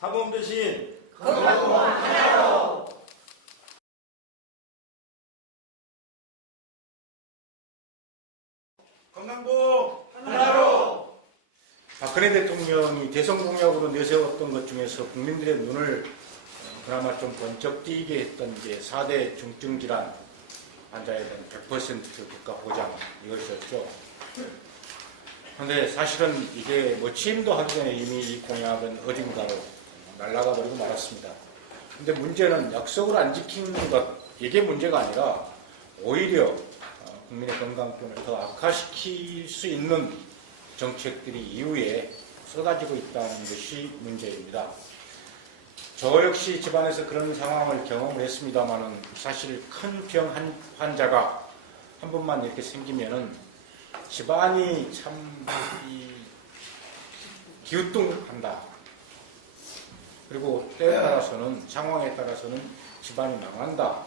사범 대신 건강보험 하나로. 건강보험 하나로. 박근혜 대통령이 대선 공약으로 내세웠던 것 중에서 국민들의 눈을 그나마 좀 번쩍 띄게 했던 게 4대 중증질환 환자에 대한 100% 국가 보장 이것이었죠. 그런데 사실은 이게 뭐 취임도 하기 전에 이미 이 공약은 어딘가로 날아가 버리고 말았습니다. 근데 문제는 약속을 안 지키는 것, 이게 문제가 아니라 오히려 국민의 건강권을 더 악화시킬 수 있는 정책들이 이후에 쏟아지고 있다는 것이 문제입니다. 저 역시 집안에서 그런 상황을 경험을 했습니다만은 사실 큰 병 환자가 한 번만 이렇게 생기면은 집안이 참 기우뚱한다. 그리고 때에 따라서는 상황에 따라서는 집안이 망한다.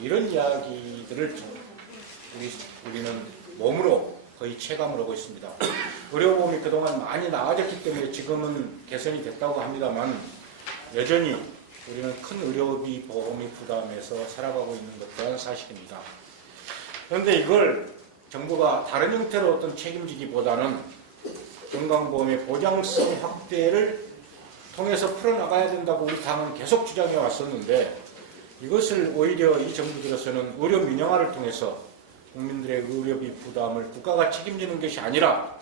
이런 이야기들을 우리는 몸으로 거의 체감을 하고 있습니다. 의료보험이 그동안 많이 나아졌기 때문에 지금은 개선이 됐다고 합니다만 여전히 우리는 큰 의료비 보험이 부담해서 살아가고 있는 것 또한 사실입니다. 그런데 이걸 정부가 다른 형태로 어떤 책임지기보다는 건강보험의 보장성 확대를 통해서 풀어나가야 된다고 우리 당은 계속 주장해 왔었는데 이것을 오히려 이 정부 들어서는 의료 민영화를 통해서 국민들의 의료비 부담을 국가가 책임지는 것이 아니라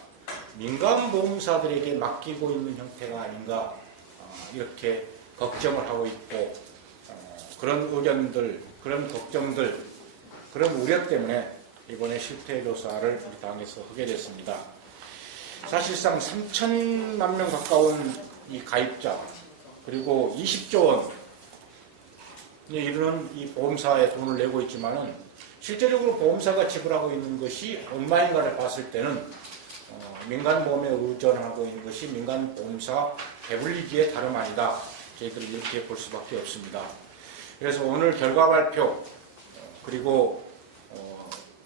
민간보험사들에게 맡기고 있는 형태가 아닌가 이렇게 걱정을 하고 있고 그런 의견들, 그런 걱정들, 그런 우려 때문에 이번에 실태조사를 우리 당에서 하게 됐습니다. 사실상 3천만 명 가까운 이 가입자 그리고 20조 원에 이르는 이 보험사에 돈을 내고 있지만은 실제적으로 보험사가 지불하고 있는 것이 얼마인가를 봤을 때는 민간보험에 의존하고 있는 것이 민간보험사 배불리기에 다름 아니다. 저희들이 이렇게 볼 수밖에 없습니다. 그래서 오늘 결과 발표 그리고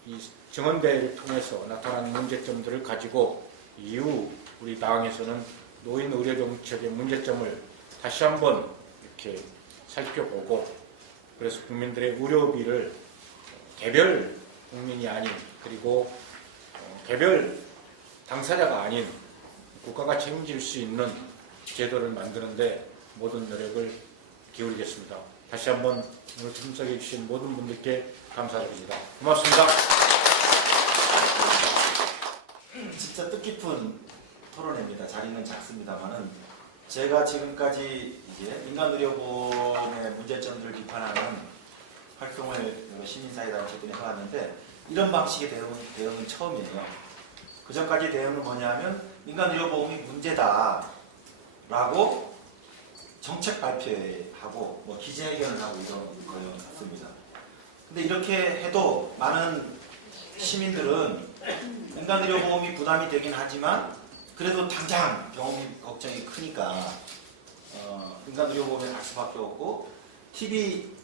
이 증언대회를 통해서 나타난 문제점들을 가지고 이후 우리 당에서는 노인 의료정책의 문제점을 다시 한번 이렇게 살펴보고 그래서 국민들의 의료비를 개별 국민이 아닌 그리고 개별 당사자가 아닌 국가가 책임질 수 있는 제도를 만드는데 모든 노력을 기울이겠습니다. 다시 한번 오늘 참석해 주신 모든 분들께 감사드립니다. 고맙습니다. 진짜 뜻깊은 토론회입니다. 자리는 작습니다만은 제가 지금까지 이제 민간의료보험의 문제점들을 비판하는 활동을 여러 시민사회단체들이 해왔는데 이런 방식의 대응은 처음이에요. 그 전까지 대응은 뭐냐면 민간의료보험이 문제다라고 정책 발표하고 뭐 기재회견을 하고 이런 거였습니다. 근데 이렇게 해도 많은 시민들은 민간의료보험이 부담이 되긴 하지만 그래도 당장 병원비 걱정이 크니까 민간의료보험에 갈 수밖에 없고 TV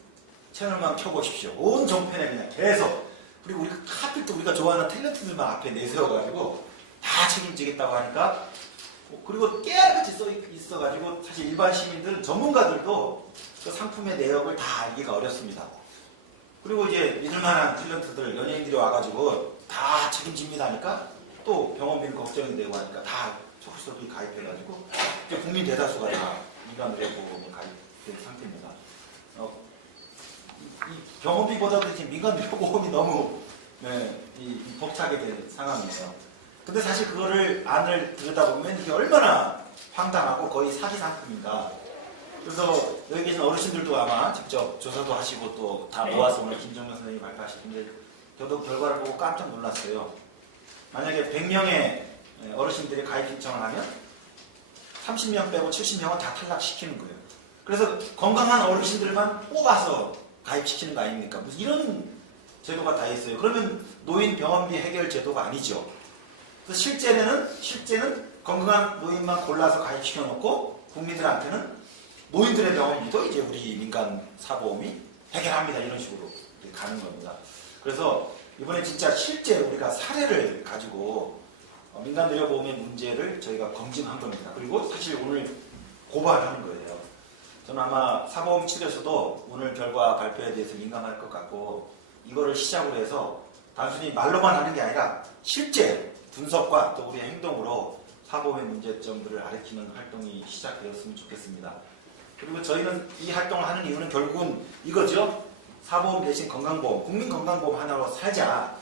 채널만 켜보십시오. 온 정편에 그냥 계속 그리고 우리 하필 또 우리가 좋아하는 탤런트들만 앞에 내세워가지고 다 책임지겠다고 하니까 그리고 깨알같이 써 있어가지고 사실 일반 시민들 전문가들도 그 상품의 내역을 다 알기가 어렵습니다. 그리고 이제 믿을만한 탤런트들 연예인들이 와가지고 다 책임집니다 하니까 또 병원비를 걱정이 되고 하니까 다 소속이 가입해가지고 이제 국민 대다수가 다 민간의료보험에 가입된 상태입니다. 이 병원비보다도 지금 민간의료보험이 너무 벅차게 된 상황이에요. 근데 사실 그거를 안을 들여다보면 이게 얼마나 황당하고 거의 사기 상품인가. 그래서 여기 계신 어르신들도 아마 직접 조사도 하시고 또 다 모아서 오늘 김정면 선생님이 발표하시는데 저도 결과를 보고 깜짝 놀랐어요. 만약에 100명의 어르신들이 가입 신청을 하면 30명 빼고 70명은 다 탈락시키는 거예요. 그래서 건강한 어르신들만 뽑아서 가입시키는 거 아닙니까? 무슨 이런 제도가 다 있어요. 그러면 노인 병원비 해결 제도가 아니죠. 그래서 실제는 건강한 노인만 골라서 가입시켜 놓고 국민들한테는 노인들의 병원비도 이제 우리 민간 사보험이 해결합니다. 이런 식으로 가는 겁니다. 그래서 이번에 진짜 실제 우리가 사례를 가지고 민간의료보험의 문제를 저희가 검증한 겁니다. 그리고 사실 오늘 고발하는 거예요. 저는 아마 사보험 측에서도 오늘 결과 발표에 대해서 민감할 것 같고 이거를 시작으로 해서 단순히 말로만 하는 게 아니라 실제 분석과 또 우리의 행동으로 사보험의 문제점들을 가리키는 활동이 시작되었으면 좋겠습니다. 그리고 저희는 이 활동을 하는 이유는 결국은 이거죠. 사보험 대신 건강보험, 국민건강보험 하나로 살자.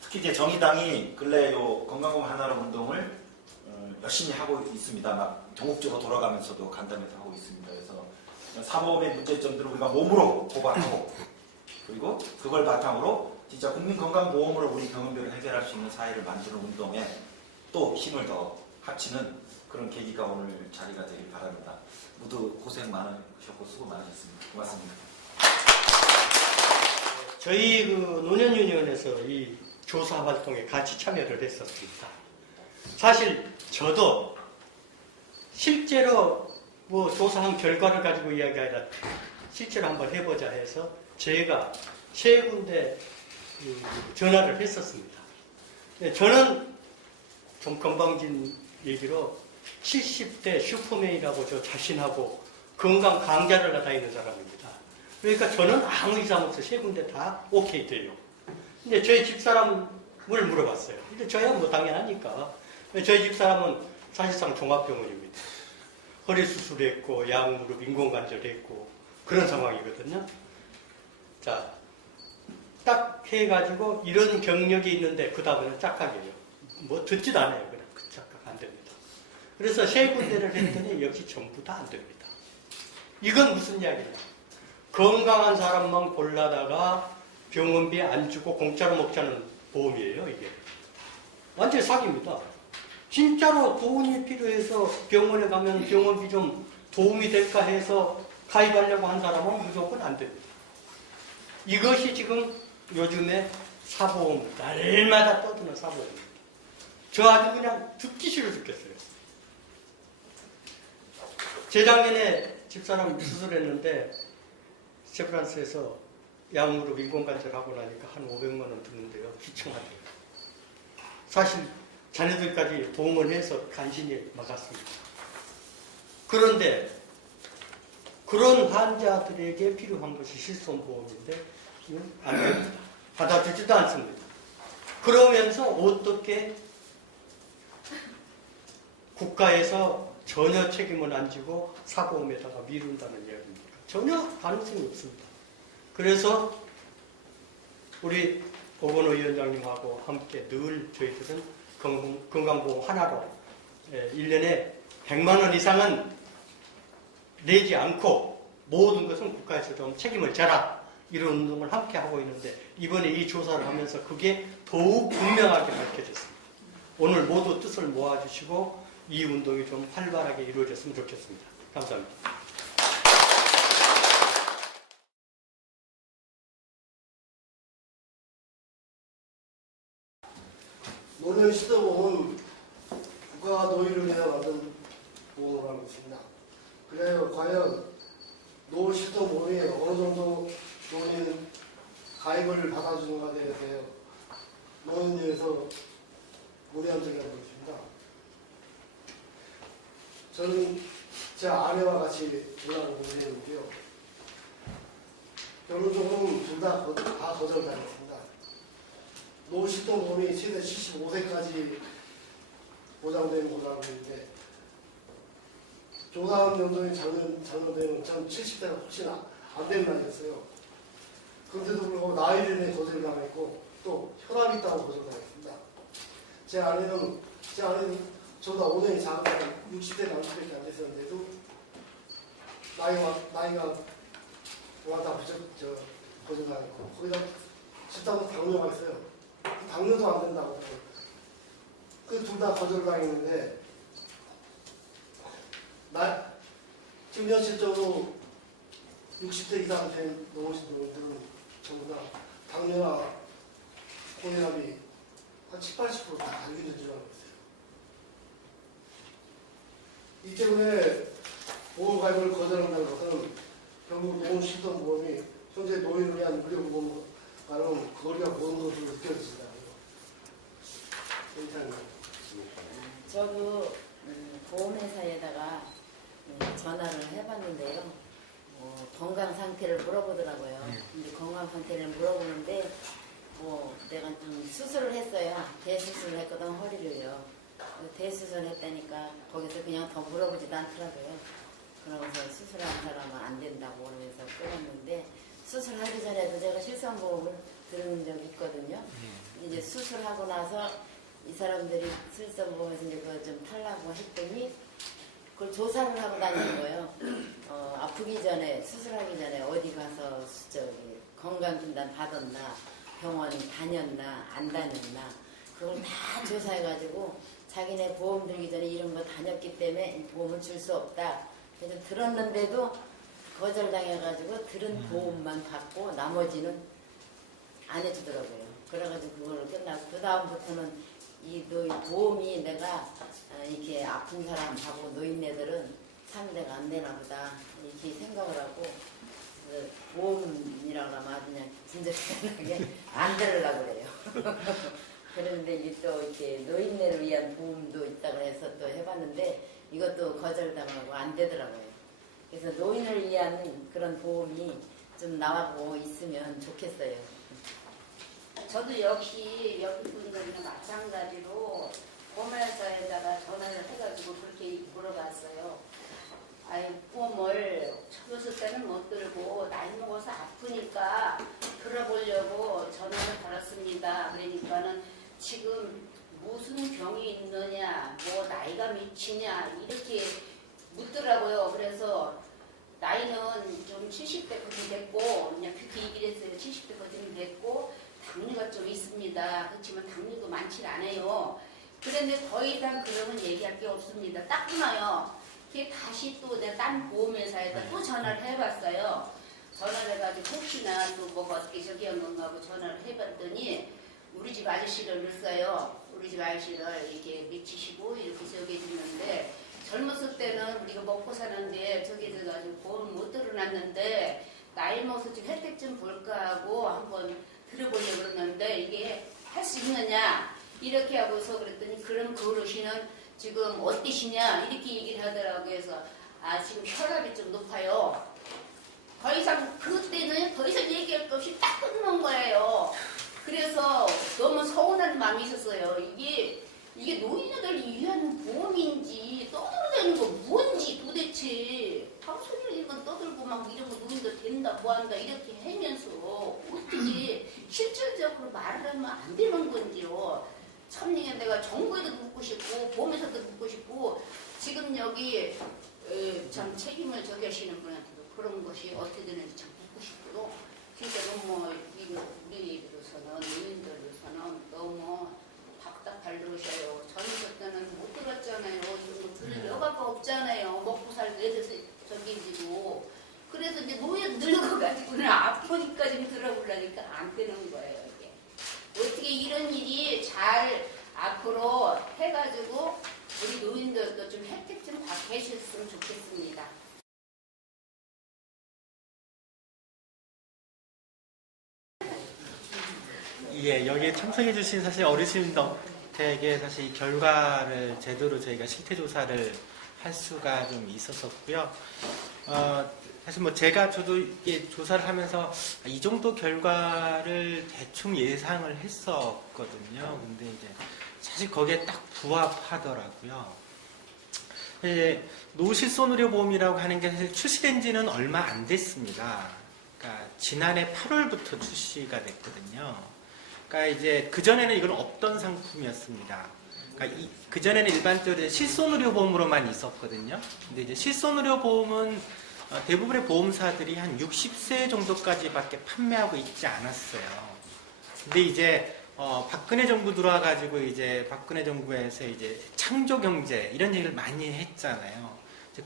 특히 이제 정의당이 근래 요 건강보험 하나로 운동을 열심히 하고 있습니다. 막 전국적으로 돌아가면서도 간담회도 하고 있습니다. 그래서 사보험의 문제점들을 우리가 몸으로 고발하고 그리고 그걸 바탕으로 진짜 국민건강보험으로 우리 경험들을 해결할 수 있는 사회를 만드는 운동에 또 힘을 더 합치는 그런 계기가 오늘 자리가 되길 바랍니다. 모두 고생 많으셨고 수고 많으셨습니다. 고맙습니다. 저희 그 노년유니온에서 이 조사 활동에 같이 참여를 했었습니다. 사실 저도 실제로 뭐 조사한 결과를 가지고 이야기가 아니라 실제로 한번 해보자 해서 제가 세 군데 전화를 했었습니다. 저는 좀 건방진 얘기로 70대 슈퍼맨이라고 저 자신하고 건강 강좌를 다니는 사람입니다. 그러니까 저는 아무 이상 없어 세 군데 다 오케이 돼요. 근데 저희 집사람을 물어봤어요. 근데 저야 뭐 당연하니까. 저희 집사람은 사실상 종합병원입니다. 허리 수술했고 양무릎 인공관절했고 그런 상황이거든요. 자, 딱 해가지고 이런 경력이 있는데 그 다음에는 짝하게요. 뭐 듣지도 않아요. 그냥 그 짝각 안 됩니다. 그래서 세 군데를 했더니 역시 전부 다 안 됩니다. 이건 무슨 이야기냐? 건강한 사람만 골라다가 병원비 안 주고 공짜로 먹자는 보험이에요, 이게. 완전히 사기입니다. 진짜로 돈이 필요해서 병원에 가면 병원비 좀 도움이 될까 해서 가입하려고 한 사람은 무조건 안 됩니다. 이것이 지금 요즘에 사보험, 날마다 떠드는 사보험입니다. 저 아주 그냥 듣기 싫어 죽겠어요. 재작년에 집사람 수술했는데 세브란스에서 양무릎 인공관절 하고 나니까 한 500만 원 드는데요. 기청하대요. 사실 자녀들까지 보험을 해서 간신히 막았습니다. 그런데 그런 환자들에게 필요한 것이 실손보험인데 이건 안 됩니다. 받아주지도 않습니다. 그러면서 어떻게 국가에서 전혀 책임을 안 지고 사보험에다가 미룬다는 이야기입니까? 전혀 가능성이 없습니다. 그래서 우리 오건호 위원장님하고 함께 늘 저희들은 건강보험 하나로 1년에 100만 원 이상은 내지 않고 모든 것은 국가에서 좀 책임을 져라. 이런 운동을 함께 하고 있는데 이번에 이 조사를 하면서 그게 더욱 분명하게 밝혀졌습니다. 오늘 모두 뜻을 모아주시고 이 운동이 좀 활발하게 이루어졌으면 좋겠습니다. 감사합니다. 노년 시도보험은 국가가 노인을 위해 만든 보험을 하고 있습니다. 그래요. 과연 노 시도보험이 어느 정도 노인 가입을 받아주는가 대해서 노인위에서 문의한 적이 있습니다. 저는 제 아내와 같이 전화를 문의했는데요. 결론적으로는 둘 다 거절당했습니다. 노시도보험이 최대 75세까지 보장되는 걸로 알고 있는데 조사한 연도인 작년도에는 전 70세가 훨씬 안 되는 나이였어요. 그런데도 불구하고 나이를 내 거절당했고 또 혈압이 있다고 거절당했습니다. 제 아내는 저보다 5년이 작은 60대 남자밖에 안 됐었는데도 나이가 워낙 거절당했고 거기다 실제로 당뇨가 있어요. 당뇨도 안 된다고. 그 둘 다 거절당했는데 지금 현실적으로 60대 이상 된 노후신 분들은 전부 다 당뇨나 고혈압이 한 70, 80% 다 알려진 줄 알고 있어요. 이 때문에 보험 가입을 거절한다는 것은 결국 노후시던 보험이 현재 노인을 위한 의료보험과는 거리가 먼 것으로 느껴집니다. 저도 보험회사에다가 전화를 해봤는데요. 건강 상태를 물어보더라고요. 근데 건강 상태를 물어보는데 내가 좀 수술을 했어요. 대수술을 했거든, 허리를요. 대수술을 했다니까 거기서 그냥 더 물어보지도 않더라고요. 그러면서 수술한 사람은 안 된다고 그러면서 끊었는데, 수술하기 전에도 제가 실손보험을 들은 적이 있거든요. 이제 수술하고 나서 이 사람들이 실손보험에서 이제 그거 좀 탈라고 했더니 그걸 조사를 하고 다니는 거예요. 아프기 전에, 수술하기 전에 어디 가서 건강진단 받았나, 병원 다녔나, 안 다녔나, 그걸 다 조사해가지고 자기네 보험 들기 전에 이런 거 다녔기 때문에 보험을 줄 수 없다. 그래서 들었는데도 거절당해가지고 들은 보험만 받고 나머지는 안 해주더라고요. 그래가지고 그걸로 끝나고 그 다음부터는 이 보험이 내가 이렇게 아픈 사람하고 노인네들은 상대가 안 되나 보다 이렇게 생각을 하고 보험이라고 하면 아주 그냥 진절하게 안 들으려고 그래요. 그런데 이게 또 이렇게 노인네를 위한 보험도 있다고 해서 또 해봤는데 이것도 거절당하고 안 되더라고요. 그래서 노인을 위한 그런 보험이 좀 나오고 있으면 좋겠어요. 저도 역시 여기 분들이랑 마찬가지로 보험회사에다가 전화를 해가지고 그렇게 물어봤어요. 보험을 젊었을 때는 못 들고 나이 먹어서 아프니까 들어보려고 전화를 걸었습니다. 그러니까는 지금 무슨 병이 있느냐, 뭐 나이가 몇이냐 이렇게 묻더라고요. 그래서 나이는 좀 70대 거진 됐고, 그냥 그렇게 얘기를 했어요. 70대 거진 됐고 당뇨가 좀 있습니다. 그렇지만 당뇨도 많지 않아요. 그런데 더 이상 그러면 얘기할 게 없습니다. 딱 끊어요. 그게 다시 또 내가 딴 보험회사에다 또 전화를 해봤어요. 전화를 해가지고 혹시나 또 뭐가 어떻게 저기 한 건가 하고 전화를 해봤더니 우리 집 아저씨를 넣었어요. 우리 집 아저씨를 이렇게 미치시고 이렇게 저기 해주는데 젊었을 때는 우리가 먹고 사는데 저기 해가지고 보험 못 들어놨는데 나이 먹어서 좀 혜택 좀 볼까 하고 한번 들어보려고 그러는데 이게 할 수 있느냐 이렇게 하고서 그랬더니 그럼 그 어르신은 지금 어떠시냐 이렇게 얘기를 하더라고요. 그래서 지금 혈압이 좀 높아요. 더 이상 그때는 더 이상 얘기할 것 없이 딱 끊는 거예요. 그래서 너무 서운한 마음이 있었어요. 이게 노인들 위한 보험인지 떠들어대는 거 뭔지 도대체 방송에 이런 떠들고 막 이런 거 노인들 된다 뭐한다 이렇게 하면서 어떻게 실질적으로 말을 하면 안 되는 건지요. 참 이게 내가 정부에도 묻고 싶고 보험회사도 묻고 싶고 지금 여기 참 책임을 저기 하시는 분한테도 그런 것이 어떻게 되는지 참 묻고 싶고 진짜 너무 우리로서는 노인들로서는 너무 답답할 노릇이에요. 젊었을 때는 못 들었잖아요. 이런 거 들을 여가가 없잖아요. 먹고 살고 애들 저기 지고 그래서 이제 노인 늙어가지고는 아프니까 좀 들어보려니까 안 되는 거예요. 이게 어떻게 이런 일이 잘 앞으로 해가지고 우리 노인들도 좀 혜택 좀 받게 해주셨으면 좋겠습니다. 예, 여기에 참석해주신 사실 어르신들에게 사실 이 결과를 제대로 저희가 실태조사를 할 수가 좀 있었었고요. 사실 뭐 저도 이게 조사를 하면서 이 정도 결과를 대충 예상을 했었거든요. 근데 이제 사실 거기에 딱 부합하더라고요. 노실손의료보험이라고 하는 게 사실 출시된 지는 얼마 안 됐습니다. 그러니까 지난해 8월부터 출시가 됐거든요. 그러니까 이제 그전에는 이건 없던 상품이었습니다. 그러니까 그전에는 일반적으로 실손의료보험으로만 있었거든요. 근데 이제 실손의료보험은 대부분의 보험사들이 한 60세 정도까지밖에 판매하고 있지 않았어요. 근데 이제 박근혜 정부 들어와가지고 이제 박근혜 정부에서 이제 창조경제 이런 얘기를 많이 했잖아요.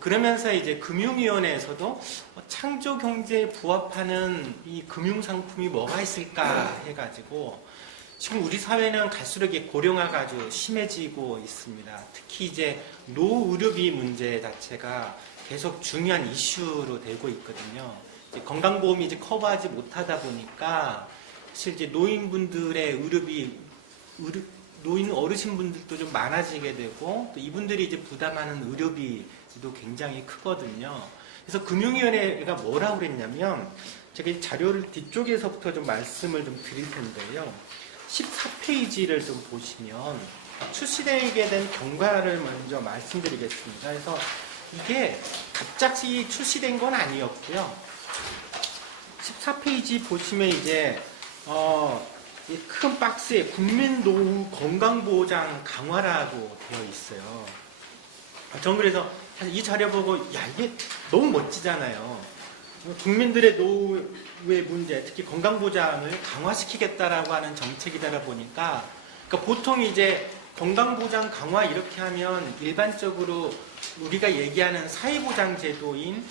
그러면서 이제 금융위원회에서도 창조경제에 부합하는 이 금융상품이 뭐가 있을까 해가지고 지금 우리 사회는 갈수록 고령화가 아주 심해지고 있습니다. 특히 이제 노의료비 문제 자체가 계속 중요한 이슈로 되고 있거든요. 이제 건강보험이 이제 커버하지 못하다 보니까 사실 이제 노인분들의 노인 어르신분들도 좀 많아지게 되고 또 이분들이 이제 부담하는 의료비도 굉장히 크거든요. 그래서 금융위원회가 뭐라고 그랬냐면 제가 이 자료를 뒤쪽에서부터 좀 말씀을 좀 드릴 텐데요. 14페이지를 좀 보시면 출시되게 된 경과를 먼저 말씀드리겠습니다. 그래서 이게 갑자기 출시된 건 아니었고요. 14페이지 보시면 이제 이 큰 박스에 국민 노후 건강보장 강화라고 되어 있어요. 전 그래서 사실 이 자료 보고 야 이게 너무 멋지잖아요. 국민들의 노후의 문제, 특히 건강보장을 강화시키겠다라고 하는 정책이다 보니까 그러니까 보통 이제 건강보장 강화 이렇게 하면 일반적으로 우리가 얘기하는 사회보장 제도인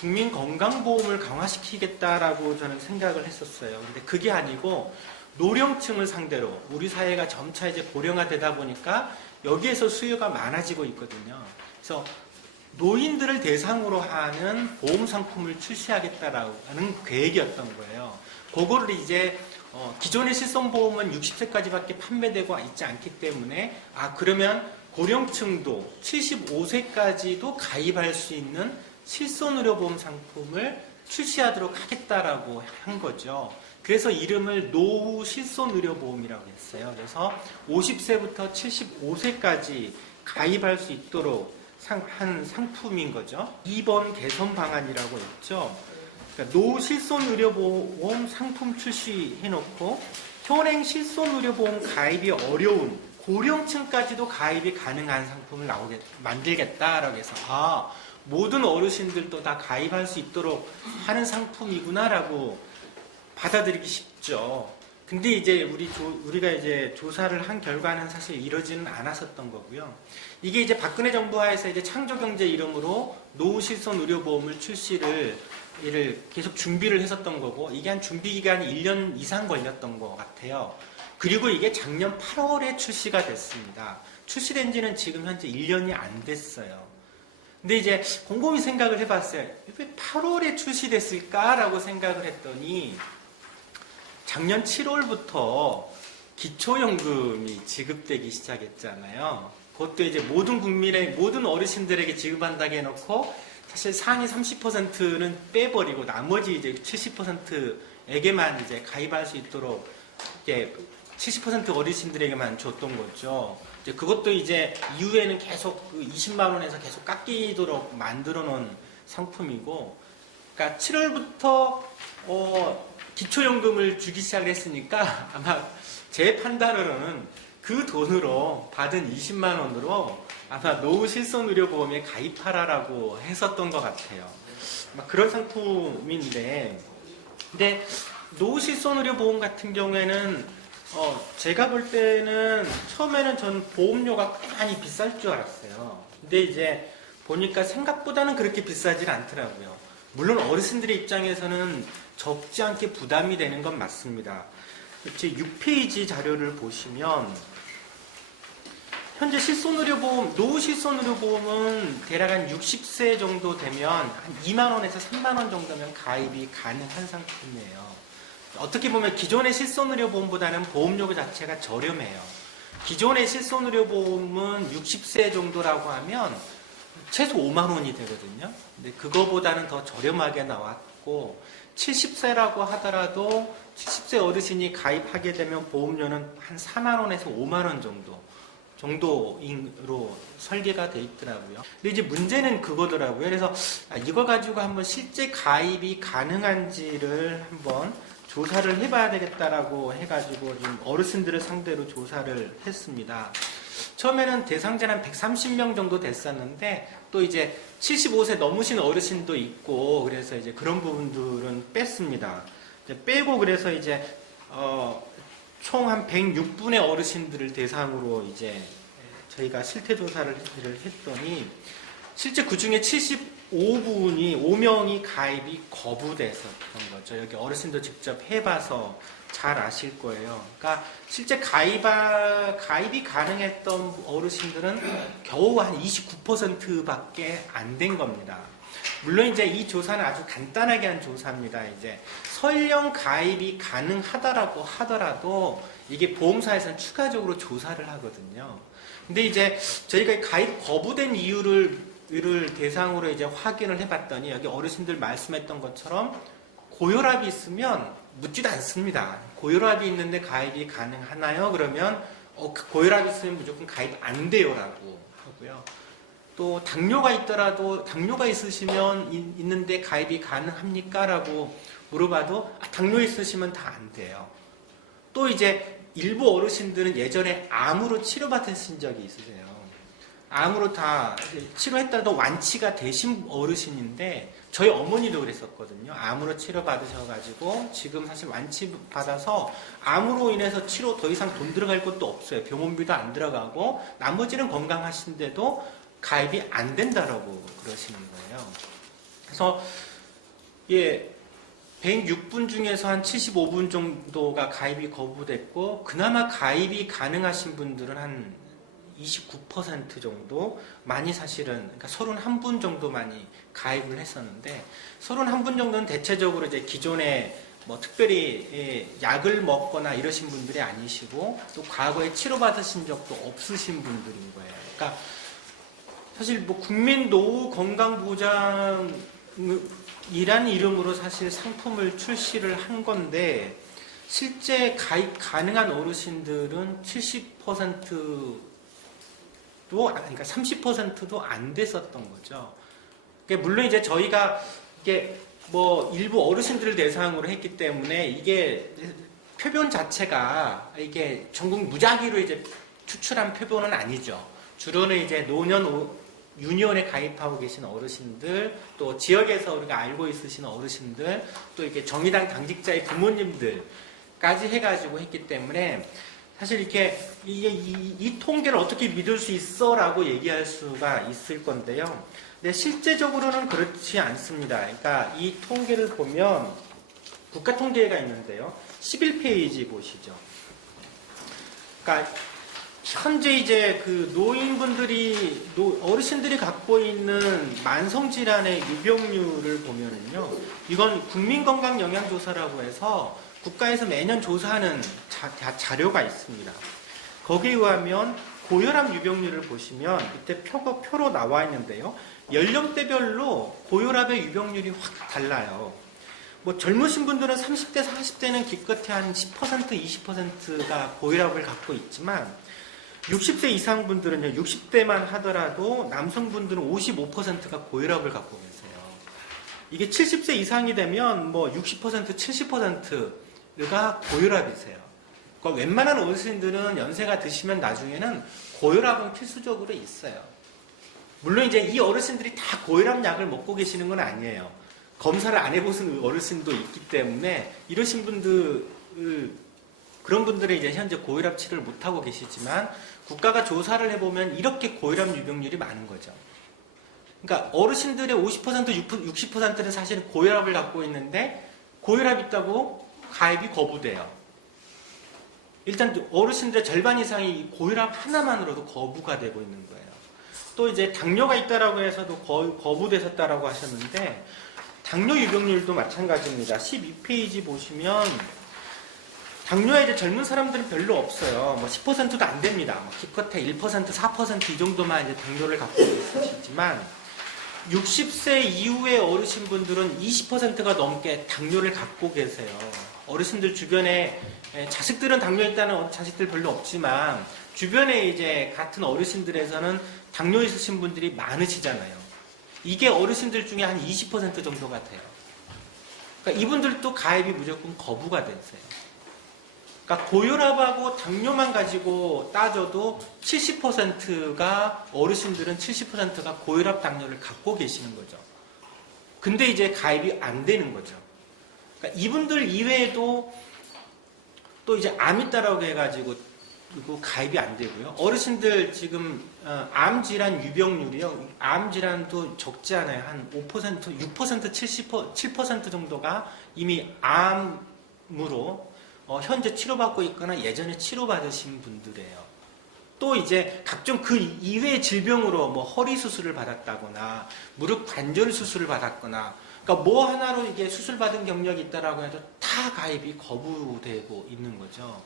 국민건강보험을 강화시키겠다라고 저는 생각을 했었어요. 근데 그게 아니고 노령층을 상대로 우리 사회가 점차 이제 고령화되다 보니까 여기에서 수요가 많아지고 있거든요. 그래서 노인들을 대상으로 하는 보험 상품을 출시하겠다라는 계획이었던 거예요. 그거를 이제 기존의 실손보험은 60세까지밖에 판매되고 있지 않기 때문에 그러면 고령층도 75세까지도 가입할 수 있는 실손의료보험 상품을 출시하도록 하겠다라고 한 거죠. 그래서 이름을 노후 실손의료보험이라고 했어요. 그래서 50세부터 75세까지 가입할 수 있도록 한 상품인 거죠. 2번 개선 방안이라고 했죠. 그러니까 노후 실손의료보험 상품 출시해놓고 현행 실손의료보험 가입이 어려운 고령층까지도 가입이 가능한 상품을 만들겠다라고 해서 모든 어르신들도 다 가입할 수 있도록 하는 상품이구나라고 받아들이기 쉽죠. 근데 이제 우리가 이제 조사를 한 결과는 사실 이러지는 않았었던 거고요. 이게 이제 박근혜 정부 하에서 이제 창조경제 이름으로 노후실손의료보험을 출시를 계속 준비를 했었던 거고, 이게 한 준비 기간이 1년 이상 걸렸던 것 같아요. 그리고 이게 작년 8월에 출시가 됐습니다. 출시된 지는 지금 현재 1년이 안 됐어요. 근데 이제 곰곰이 생각을 해봤어요. 왜 8월에 출시됐을까라고 생각을 했더니 작년 7월부터 기초연금이 지급되기 시작했잖아요. 그것도 이제 모든 어르신들에게 지급한다고 해놓고 사실 상위 30%는 빼버리고 나머지 이제 70%에게만 이제 가입할 수 있도록 이게 70% 어르신들에게만 줬던 거죠. 이제 그것도 이제 이후에는 계속 20만 원에서 계속 깎이도록 만들어 놓은 상품이고, 그러니까 7월부터 기초연금을 주기 시작을 했으니까 아마 제 판단으로는 그 돈으로 받은 20만 원으로 아마 노후실손의료보험에 가입하라라고 했었던 것 같아요. 그런 상품인데, 근데 노후실손의료보험 같은 경우에는 제가 볼 때는 처음에는 전 보험료가 많이 비쌀 줄 알았어요. 근데 이제 보니까 생각보다는 그렇게 비싸질 않더라고요. 물론 어르신들의 입장에서는 적지 않게 부담이 되는 건 맞습니다. 제 6페이지 자료를 보시면 현재 실손의료보험, 노후실손의료보험은 대략 한 60세 정도 되면 한 2만 원에서 3만 원 정도면 가입이 가능한 상품이에요. 어떻게 보면 기존의 실손의료보험보다는 보험료 자체가 저렴해요. 기존의 실손의료보험은 60세 정도라고 하면 최소 5만 원이 되거든요. 근데 그거보다는 더 저렴하게 나왔고, 70세라고 하더라도 70세 어르신이 가입하게 되면 보험료는 한 4만 원에서 5만 원 정도로 설계가 돼 있더라고요. 근데 이제 문제는 그거더라고요. 그래서 이거 가지고 한번 실제 가입이 가능한지를 한번 조사를 해봐야 되겠다라고 해가지고 좀 어르신들을 상대로 조사를 했습니다. 처음에는 대상자는 한 130명 정도 됐었는데 또 이제 75세 넘으신 어르신도 있고 그래서 이제 그런 부분들은 뺐습니다. 이제 빼고 그래서 이제 총 한 106분의 어르신들을 대상으로 이제 저희가 실태 조사를 했더니 실제 그 중에 5명이 가입이 거부됐었던 거죠. 여기 어르신도 직접 해봐서 잘 아실 거예요. 그러니까 실제 가입이 가능했던 어르신들은 겨우 한 29%밖에 안 된 겁니다. 물론 이제 이 조사는 아주 간단하게 한 조사입니다. 이제 설령 가입이 가능하다라고 하더라도 이게 보험사에서는 추가적으로 조사를 하거든요. 근데 이제 저희가 가입 거부된 이유를 대상으로 이제 확인을 해봤더니 여기 어르신들 말씀했던 것처럼 고혈압이 있으면 묻지도 않습니다. 고혈압이 있는데 가입이 가능하나요? 그러면 고혈압이 있으면 무조건 가입 안 돼요라고 하고요. 또 당뇨가 있더라도 당뇨가 있는데 가입이 가능합니까? 라고 물어봐도 당뇨 있으시면 다 안 돼요. 또 이제 일부 어르신들은 예전에 암으로 치료받으신 적이 있으세요. 암으로 다 치료했다도 완치가 되신 어르신인데 저희 어머니도 그랬었거든요. 암으로 치료받으셔가지고 지금 사실 완치받아서 암으로 인해서 치료 더 이상 돈 들어갈 것도 없어요. 병원비도 안 들어가고 나머지는 건강하신데도 가입이 안 된다라고 그러시는 거예요. 그래서 106분 중에서 한 75분 정도가 가입이 거부됐고 그나마 가입이 가능하신 분들은 한 29% 정도 많이 사실은 그러니까 31분 정도 많이 가입을 했었는데 31분 정도는 대체적으로 이제 기존에 뭐 특별히 약을 먹거나 이러신 분들이 아니시고 또 과거에 치료받으신 적도 없으신 분들인 거예요. 그러니까 사실 뭐 국민 노후 건강보장이란 이름으로 사실 상품을 출시를 한 건데 실제 가입 가능한 어르신들은 70%도 그러니까 30%도 안 됐었던 거죠. 그러니까 물론 이제 저희가 이게 뭐 일부 어르신들을 대상으로 했기 때문에 이게 표본 자체가 이게 전국 무작위로 이제 추출한 표본은 아니죠. 주로는 이제 노년 유니온에 가입하고 계신 어르신들, 또 지역에서 우리가 알고 있으신 어르신들, 또 이렇게 정의당 당직자의 부모님들까지 해가지고 했기 때문에 사실 이렇게 이 통계를 어떻게 믿을 수 있어라고 얘기할 수가 있을 건데요. 근데 실제적으로는 그렇지 않습니다. 그러니까 이 통계를 보면 국가 통계가 있는데요. 11페이지 보시죠. 그러니까 현재 이제 그 어르신들이 갖고 있는 만성질환의 유병률을 보면은요, 이건 국민건강영양조사라고 해서 국가에서 매년 조사하는 자료가 있습니다. 거기에 의하면 고혈압 유병률을 보시면 밑에 표로 나와 있는데요. 연령대별로 고혈압의 유병률이 확 달라요. 뭐 젊으신 분들은 30대, 40대는 기껏해 한 10%, 20%가 고혈압을 갖고 있지만 60세 이상 분들은요, 60대만 하더라도 남성분들은 55%가 고혈압을 갖고 계세요. 이게 70세 이상이 되면 뭐 60%, 70%가 고혈압이세요. 그러니까 웬만한 어르신들은 연세가 드시면 나중에는 고혈압은 필수적으로 있어요. 물론 이제 이 어르신들이 다 고혈압 약을 먹고 계시는 건 아니에요. 검사를 안 해보신 어르신도 있기 때문에 이러신 그런 분들은 이제 현재 고혈압 치료를 못하고 계시지만 국가가 조사를 해보면 이렇게 고혈압 유병률이 많은 거죠. 그러니까 어르신들의 50%, 60%는 사실은 고혈압을 갖고 있는데 고혈압 있다고 가입이 거부돼요. 일단 어르신들의 절반 이상이 고혈압 하나만으로도 거부가 되고 있는 거예요. 또 이제 당뇨가 있다라고 해서도 거부되셨다라고 하셨는데 당뇨 유병률도 마찬가지입니다. 12페이지 보시면 당뇨에 이제 젊은 사람들은 별로 없어요. 뭐 10%도 안 됩니다. 뭐 기껏해 1%, 4% 이 정도만 이제 당뇨를 갖고 있으시지만 60세 이후의 어르신분들은 20%가 넘게 당뇨를 갖고 계세요. 어르신들 주변에 자식들은 당뇨 있다는 자식들 별로 없지만 주변에 이제 같은 어르신들에서는 당뇨 있으신 분들이 많으시잖아요. 이게 어르신들 중에 한 20% 정도 같아요. 그러니까 이분들도 가입이 무조건 거부가 되세요. 그러니까 고혈압하고 당뇨만 가지고 따져도 70%가 어르신들은 70%가 고혈압 당뇨를 갖고 계시는 거죠. 근데 이제 가입이 안 되는 거죠. 그러니까 이분들 이외에도 또 이제 암 있다라고 해가지고 가입이 안 되고요. 어르신들 지금 암 질환 유병률이요. 암 질환도 적지 않아요. 한 5%, 6%, 7% 정도가 이미 암으로 현재 치료받고 있거나 예전에 치료받으신 분들이에요. 또 이제 각종 그 이외의 질병으로 뭐 허리 수술을 받았다거나 무릎 관절 수술을 받았거나 그러니까 뭐 하나로 이게 수술 받은 경력이 있다라고 해도 다 가입이 거부되고 있는 거죠.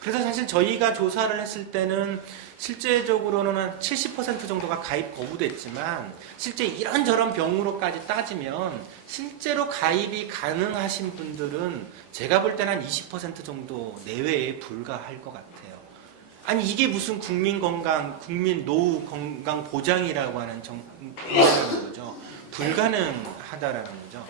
그래서 사실 저희가 조사를 했을 때는 실제적으로는 70% 정도가 가입 거부됐지만 실제 이런저런 병으로까지 따지면 실제로 가입이 가능하신 분들은 제가 볼 때는 한 20% 정도 내외에 불과할 것 같아요. 아니 이게 무슨 국민 건강, 국민 노후 건강 보장이라고 하는 정의라는 거죠. 불가능하다라는 거죠.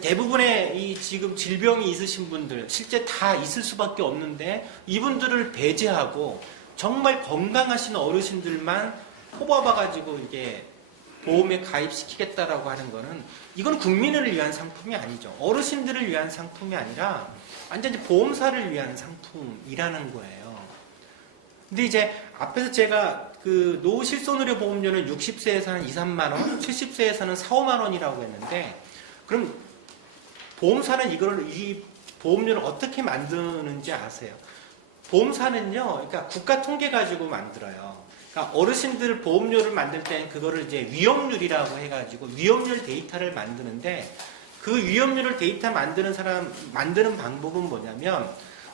대부분의 이 지금 질병이 있으신 분들 실제 다 있을 수밖에 없는데 이분들을 배제하고 정말 건강하신 어르신들만 뽑아봐가지고 이게 보험에 가입시키겠다라고 하는 거는 이건 국민을 위한 상품이 아니죠. 어르신들을 위한 상품이 아니라 완전히 보험사를 위한 상품이라는 거예요. 근데 이제 앞에서 제가 그 노후 실손의료보험료는 60세에서는 2, 3만 원, 70세에서는 4, 5만 원이라고 했는데 그럼 보험사는 이 보험료를 어떻게 만드는지 아세요? 보험사는요, 그러니까 국가 통계 가지고 만들어요. 그러니까 어르신들 보험료를 만들 때는 그거를 이제 위험률이라고 해가지고 위험률 데이터를 만드는데 그 위험률을 데이터 만드는 방법은 뭐냐면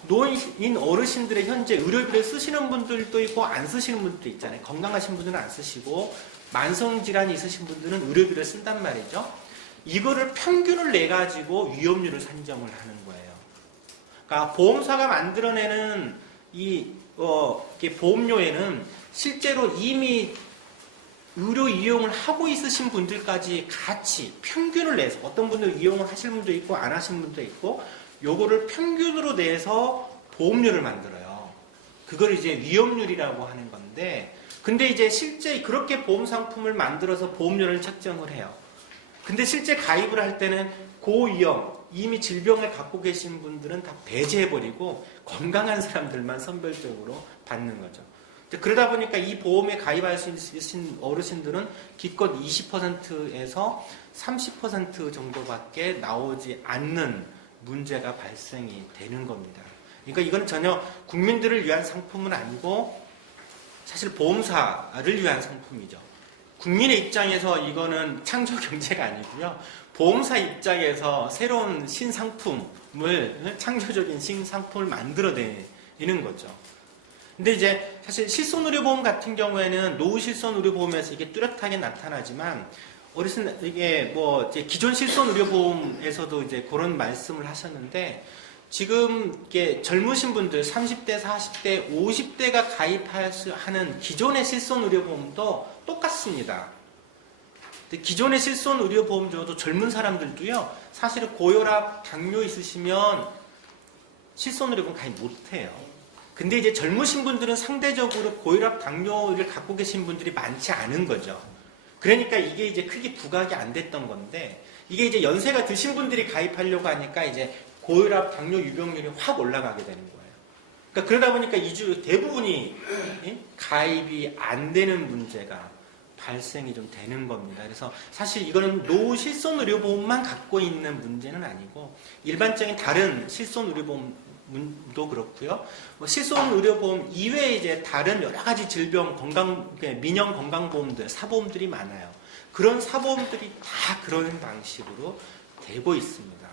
노인 어르신들의 현재 의료비를 쓰시는 분들도 있고 안 쓰시는 분들도 있잖아요. 건강하신 분들은 안 쓰시고 만성질환이 있으신 분들은 의료비를 쓴단 말이죠. 이거를 평균을 내가지고 위험률을 산정을 하는 거예요. 그러니까 보험사가 만들어내는 이게 보험료에는 실제로 이미 의료 이용을 하고 있으신 분들까지 같이 평균을 내서 어떤 분들 이용을 하실 분도 있고 안 하신 분도 있고 요거를 평균으로 내서 보험료를 만들어요. 그걸 이제 위험률이라고 하는 건데 근데 이제 실제 그렇게 보험 상품을 만들어서 보험료를 책정을 해요. 근데 실제 가입을 할 때는 고위험, 이미 질병을 갖고 계신 분들은 다 배제해버리고 건강한 사람들만 선별적으로 받는 거죠. 그러다 보니까 이 보험에 가입할 수 있으신 어르신들은 기껏 20%에서 30% 정도밖에 나오지 않는 문제가 발생이 되는 겁니다. 그러니까 이건 전혀 국민들을 위한 상품은 아니고 사실 보험사를 위한 상품이죠. 국민의 입장에서 이거는 창조 경제가 아니고요. 보험사 입장에서 새로운 신상품을, 창조적인 신상품을 만들어내는 거죠. 근데 이제 사실 실손의료보험 같은 경우에는 노후 실손의료보험에서 이게 뚜렷하게 나타나지만 어르신, 이게 뭐 이제 기존 실손의료보험에서도 이제 그런 말씀을 하셨는데 지금 이게 젊으신 분들 30대, 40대, 50대가 가입하는 기존의 실손의료보험도 똑같습니다. 근데 기존의 실손의료보험료도 젊은 사람들도요, 사실은 고혈압, 당뇨 있으시면 실손의료보험 가입 못해요. 근데 이제 젊으신 분들은 상대적으로 고혈압, 당뇨를 갖고 계신 분들이 많지 않은 거죠. 그러니까 이게 이제 크게 부각이 안 됐던 건데, 이게 이제 연세가 드신 분들이 가입하려고 하니까 이제 고혈압, 당뇨 유병률이 확 올라가게 되는 거예요. 그러니까 그러다 보니까 이주 대부분이 가입이 안 되는 문제가 발생이 좀 되는 겁니다. 그래서 사실 이거는 노후 실손의료보험만 갖고 있는 문제는 아니고 일반적인 다른 실손의료보험도 그렇고요. 실손의료보험 이외에 이제 다른 여러 가지 질병, 민영 건강보험들, 사보험들이 많아요. 그런 사보험들이 다 그런 방식으로 되고 있습니다.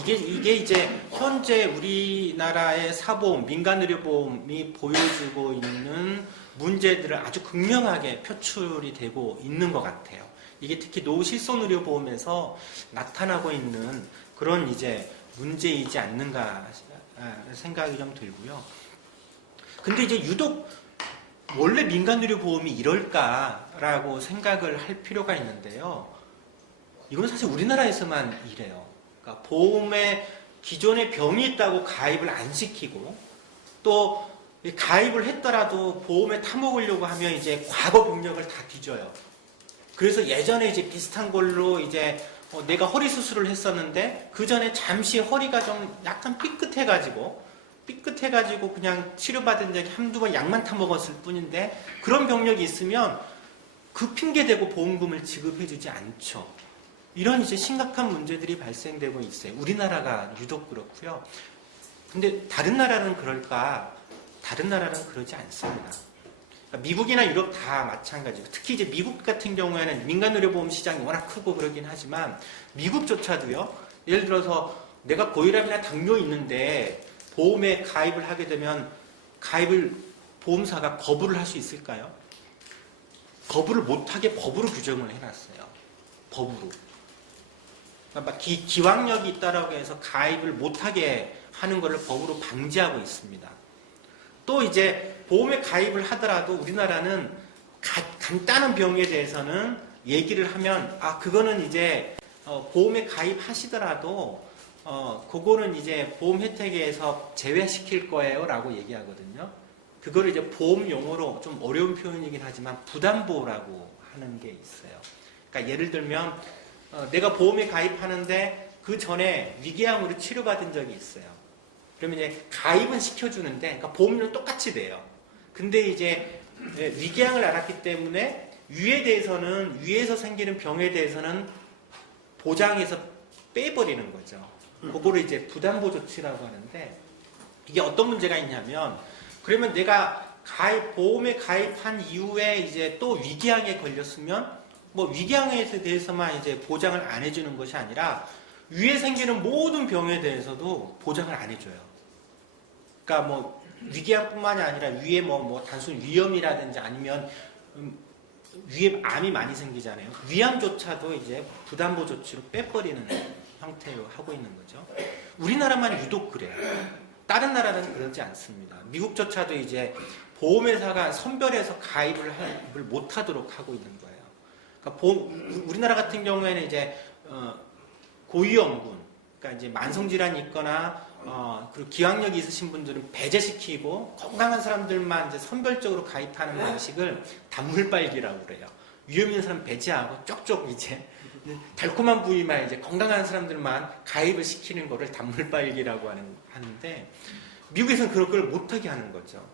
이게 이제 현재 우리나라의 사보험, 민간의료보험이 보여주고 있는 문제들을 아주 극명하게 표출이 되고 있는 것 같아요. 이게 특히 노후 실손의료보험에서 나타나고 있는 그런 이제 문제이지 않는가 생각이 좀 들고요. 근데 이제 유독 원래 민간의료보험이 이럴까라고 생각을 할 필요가 있는데요. 이건 사실 우리나라에서만 이래요. 그러니까 보험에 기존에 병이 있다고 가입을 안 시키고 또 가입을 했더라도 보험에 타먹으려고 하면 이제 과거 병력을 다 뒤져요. 그래서 예전에 이제 비슷한 걸로 이제 내가 허리 수술을 했었는데 그 전에 잠시 허리가 좀 약간 삐끗해가지고 그냥 치료받은 적이 한두 번 약만 타먹었을 뿐인데 그런 병력이 있으면 그 핑계대고 보험금을 지급해주지 않죠. 이런 이제 심각한 문제들이 발생되고 있어요. 우리나라가 유독 그렇고요. 근데 다른 나라는 그럴까? 다른 나라는 그러지 않습니다. 미국이나 유럽 다 마찬가지고 특히 이제 미국 같은 경우에는 민간의료보험 시장이 워낙 크고 그러긴 하지만 미국조차도요. 예를 들어서 내가 고혈압이나 당뇨 있는데 보험에 가입을 하게 되면 가입을 보험사가 거부를 할 수 있을까요? 거부를 못하게 법으로 규정을 해놨어요. 법으로. 그러니까 기왕력이 있다라고 해서 가입을 못하게 하는 것을 법으로 방지하고 있습니다. 또 이제 보험에 가입을 하더라도 우리나라는 간단한 병에 대해서는 얘기를 하면 그거는 이제 보험에 가입하시더라도 그거는 이제 보험 혜택에서 제외시킬 거예요 라고 얘기하거든요. 그거를 이제 보험 용어로 좀 어려운 표현이긴 하지만 부담보라고 하는 게 있어요. 그러니까 예를 들면 내가 보험에 가입하는데 그 전에 위궤양으로 치료받은 적이 있어요. 그러면 이제 가입은 시켜주는데, 그러니까 보험료는 똑같이 돼요. 근데 이제 위궤양을 앓았기 때문에 위에서 생기는 병에 대해서는 보장해서 빼버리는 거죠. 그거를 이제 부담보 조치라고 하는데, 이게 어떤 문제가 있냐면, 그러면 내가 보험에 가입한 이후에 이제 또 위궤양에 걸렸으면, 뭐 위궤양에 대해서만 이제 보장을 안 해주는 것이 아니라 위에 생기는 모든 병에 대해서도 보장을 안 해줘요. 그러니까 뭐 위궤양뿐만이 아니라 위에 뭐 단순 위염이라든지 아니면 위에 암이 많이 생기잖아요. 위암조차도 이제 부담보 조치로 빼버리는 형태로 하고 있는 거죠. 우리나라만 유독 그래요. 다른 나라는 그러지 않습니다. 미국조차도 이제 보험회사가 선별해서 가입을 못하도록 하고 있는 거예요. 그러니까 우리나라 같은 경우에는 이제 고위험군, 그러니까 이제 만성질환이 있거나 그리고 기왕력이 있으신 분들은 배제시키고 건강한 사람들만 이제 선별적으로 가입하는 방식을 단물빨기라고 그래요. 위험 있는 사람 배제하고 쪽쪽 이제 달콤한 부위만 이제 건강한 사람들만 가입을 시키는 거를 단물빨기라고 하는데 미국에서는 그런 걸 못하게 하는 거죠.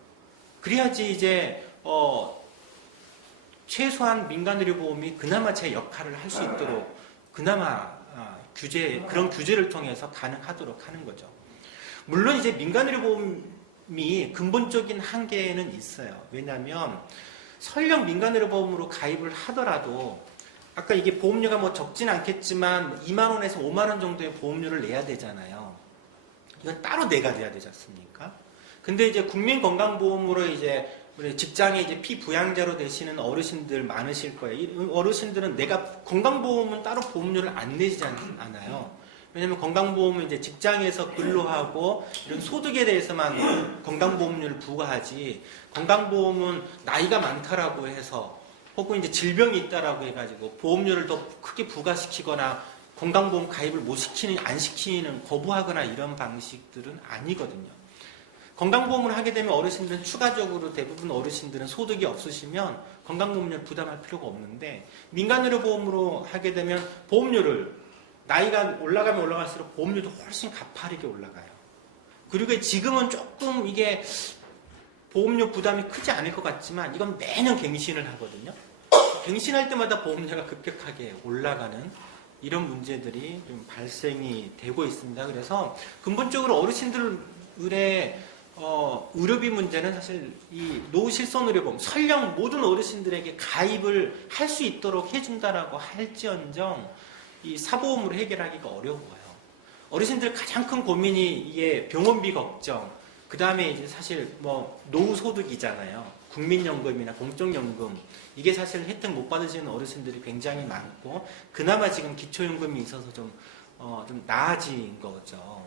그래야지 이제 최소한 민간의료보험이 그나마 제 역할을 할 수 있도록 그나마 그런 규제를 통해서 가능하도록 하는 거죠. 물론 이제 민간의료보험이 근본적인 한계는 있어요. 왜냐하면 설령 민간의료보험으로 가입을 하더라도 아까 이게 보험료가 뭐 적진 않겠지만 2만 원에서 5만 원 정도의 보험료를 내야 되잖아요. 이건 따로 내가 돼야 되지 않습니까? 근데 이제 국민건강보험으로 이제 우리 직장에 이제 피부양자로 되시는 어르신들 많으실 거예요. 이 어르신들은 내가 건강보험은 따로 보험료를 안 내지 않아요. 왜냐면 건강보험은 이제 직장에서 근로하고 이런 소득에 대해서만 건강보험료를 부과하지, 건강보험은 나이가 많다라고 해서 혹은 이제 질병이 있다라고 해가지고 보험료를 더 크게 부과시키거나 건강보험 가입을 안 시키는, 거부하거나 이런 방식들은 아니거든요. 건강보험을 하게 되면 어르신들은 추가적으로 대부분 어르신들은 소득이 없으시면 건강보험료를 부담할 필요가 없는데 민간의료보험으로 하게 되면 보험료를 나이가 올라가면 올라갈수록 보험료도 훨씬 가파르게 올라가요. 그리고 지금은 조금 이게 보험료 부담이 크지 않을 것 같지만 이건 매년 갱신을 하거든요. 갱신할 때마다 보험료가 급격하게 올라가는 이런 문제들이 좀 발생이 되고 있습니다. 그래서 근본적으로 어르신들의 의료비 문제는 사실 이 노후실손의료보험, 설령 모든 어르신들에게 가입을 할 수 있도록 해준다라고 할지언정 이 사보험으로 해결하기가 어려워요. 어르신들 가장 큰 고민이 이게 병원비 걱정, 그 다음에 이제 사실 뭐 노후소득이잖아요. 국민연금이나 공적연금, 이게 사실 혜택 못 받으시는 어르신들이 굉장히 많고 그나마 지금 기초연금이 있어서 좀 나아진 거죠.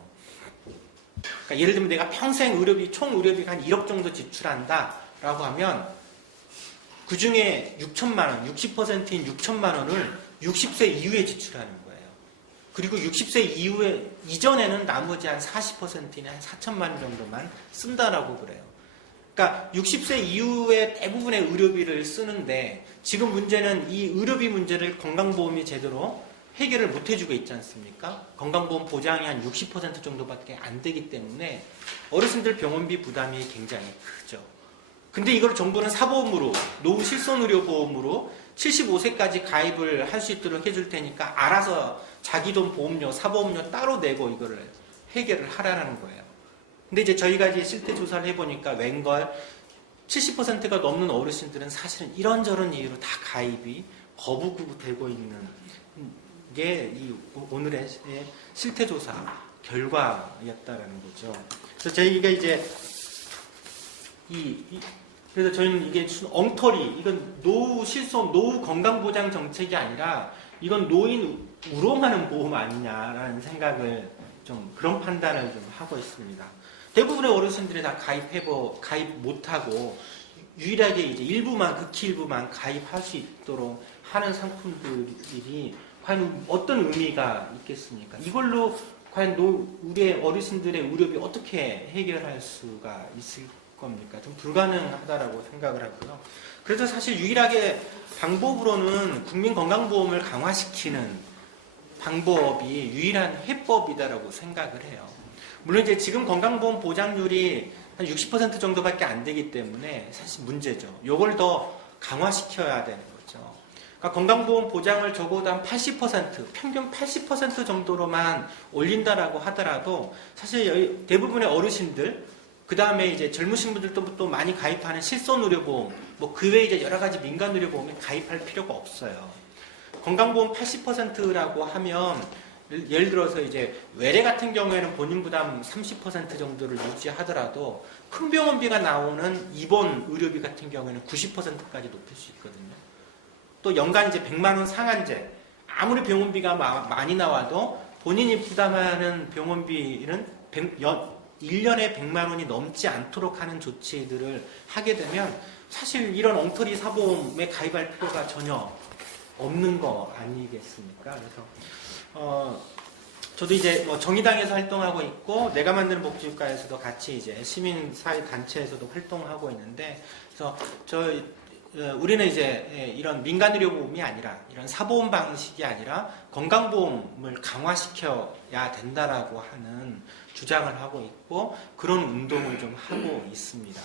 그러니까 예를 들면 내가 평생 의료비, 총 의료비가 한 1억 정도 지출한다라고 하면 그 중에 6천만 원, 60%인 6천만 원을 60세 이후에 지출하는 거예요. 그리고 60세 이전에는 나머지 한 40%나 한 4천만 원 정도만 쓴다라고 그래요. 그러니까 60세 이후에 대부분의 의료비를 쓰는데 지금 문제는 이 의료비 문제를 건강보험이 제대로 해결을 못 해주고 있지 않습니까? 건강보험 보장이 한 60% 정도밖에 안 되기 때문에 어르신들 병원비 부담이 굉장히 크죠. 근데 이걸 정부는 사보험으로, 노후실손의료보험으로 75세까지 가입을 할 수 있도록 해줄 테니까 알아서 자기 돈 보험료, 사보험료 따로 내고 이거를 해결을 하라는 거예요. 근데 이제 저희가 이제 실태 조사를 해보니까 웬걸 70%가 넘는 어르신들은 사실은 이런저런 이유로 다 가입이 거부되고 있는 게 이 오늘의 실태 조사 결과였다라는 거죠. 그래서 저희가 이제 그래서 저희는 이게 엉터리, 이건 노후 실손, 노후 건강보장 정책이 아니라 이건 노인 우롱하는 보험 아니냐라는 생각을 좀 그런 판단을 좀 하고 있습니다. 대부분의 어르신들이 다 가입 못하고 유일하게 이제 일부만, 극히 일부만 가입할 수 있도록 하는 상품들이 과연 어떤 의미가 있겠습니까? 이걸로 과연 우리의 어르신들의 의료비 어떻게 해결할 수가 있을 겁니까? 좀 불가능하다라고 생각을 하고요. 그래서 사실 유일하게 방법으로는 국민건강보험을 강화시키는 방법이 유일한 해법이다라고 생각을 해요. 물론 이제 지금 건강보험 보장률이 한 60% 정도밖에 안 되기 때문에 사실 문제죠. 이걸 더 강화시켜야 되는 거죠. 그러니까 건강보험 보장을 적어도 한 80%, 평균 80% 정도로만 올린다라고 하더라도 사실 대부분의 어르신들, 그 다음에 이제 젊으신 분들도 또 많이 가입하는 실손의료보험, 뭐 그 외에 이제 여러 가지 민간의료보험에 가입할 필요가 없어요. 건강보험 80%라고 하면 예를 들어서 이제 외래 같은 경우에는 본인 부담 30% 정도를 유지하더라도 큰 병원비가 나오는 입원 의료비 같은 경우에는 90%까지 높일 수 있거든요. 또 연간 이제 100만 원 상한제, 아무리 병원비가 많이 나와도 본인이 부담하는 병원비는 1년에 100만 원이 넘지 않도록 하는 조치들을 하게 되면 사실 이런 엉터리 사보험에 가입할 필요가 전혀 없는 거 아니겠습니까? 그래서 저도 이제 뭐 정의당에서 활동하고 있고 내가 만드는 복지국가에서도 같이 이제 시민사회 단체에서도 활동하고 있는데, 그래서 우리는 이제 이런 민간의료보험이 아니라 이런 사보험 방식이 아니라 건강보험을 강화시켜야 된다라고 하는 주장을 하고 있고 그런 운동을 좀 하고 있습니다.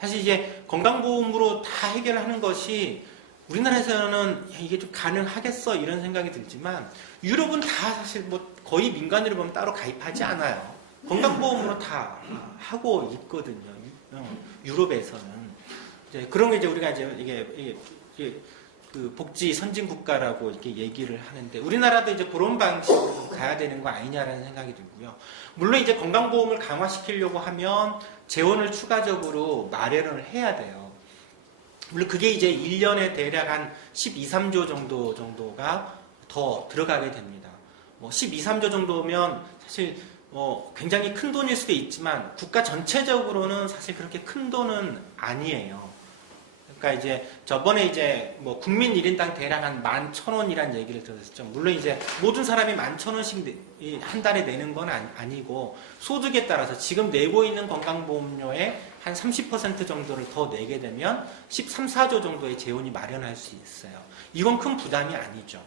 사실 이제 건강보험으로 다 해결하는 것이 우리나라에서는 이게 좀 가능하겠어 이런 생각이 들지만 유럽은 다 사실 뭐 거의 민간의료보험 따로 가입하지 않아요. 건강보험으로 다 하고 있거든요. 유럽에서는 이제 그런 게 이제 우리가 이제 이게 그 복지 선진 국가라고 이렇게 얘기를 하는데 우리나라도 이제 그런 방식으로 가야 되는 거 아니냐라는 생각이 들고요. 물론 이제 건강보험을 강화시키려고 하면 재원을 추가적으로 마련을 해야 돼요. 물론 그게 이제 1년에 대략 한 12, 13조 정도가 더 들어가게 됩니다. 뭐 12, 13조 정도면 사실 굉장히 큰 돈일 수도 있지만 국가 전체적으로는 사실 그렇게 큰 돈은 아니에요. 그러니까 이제 저번에 이제 뭐 국민 1인당 대략 한 11,000원이라는 얘기를 들었었죠. 물론 이제 모든 사람이 11,000원씩 한 달에 내는 건 아니고 소득에 따라서 지금 내고 있는 건강보험료의 한 30% 정도를 더 내게 되면 13, 14조 정도의 재원이 마련할 수 있어요. 이건 큰 부담이 아니죠.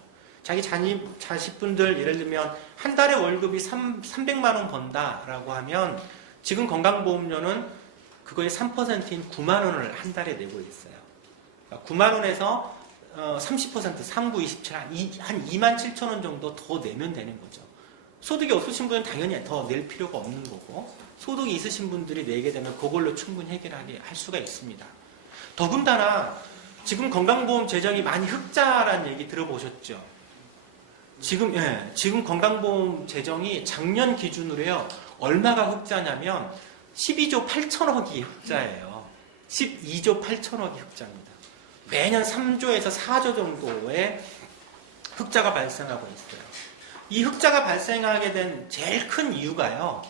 자기 자식분들 예를 들면 한 달에 월급이 300만 원 번다라고 하면 지금 건강보험료는 그거의 3%인 9만 원을 한 달에 내고 있어요. 그러니까 9만 원에서 30% 39, 27, 한 2만 7천 원 정도 더 내면 되는 거죠. 소득이 없으신 분은 당연히 더 낼 필요가 없는 거고 소득이 있으신 분들이 내게 되면 그걸로 충분히 해결하게 할 수가 있습니다. 더군다나 지금 건강보험 재정이 많이 흑자라는 얘기 들어보셨죠? 지금 건강보험 재정이 작년 기준으로요 얼마가 흑자냐면 12조 8천억이 흑자예요. 12조 8천억이 흑자입니다. 매년 3조에서 4조 정도의 흑자가 발생하고 있어요. 이 흑자가 발생하게 된 제일 큰 이유가요.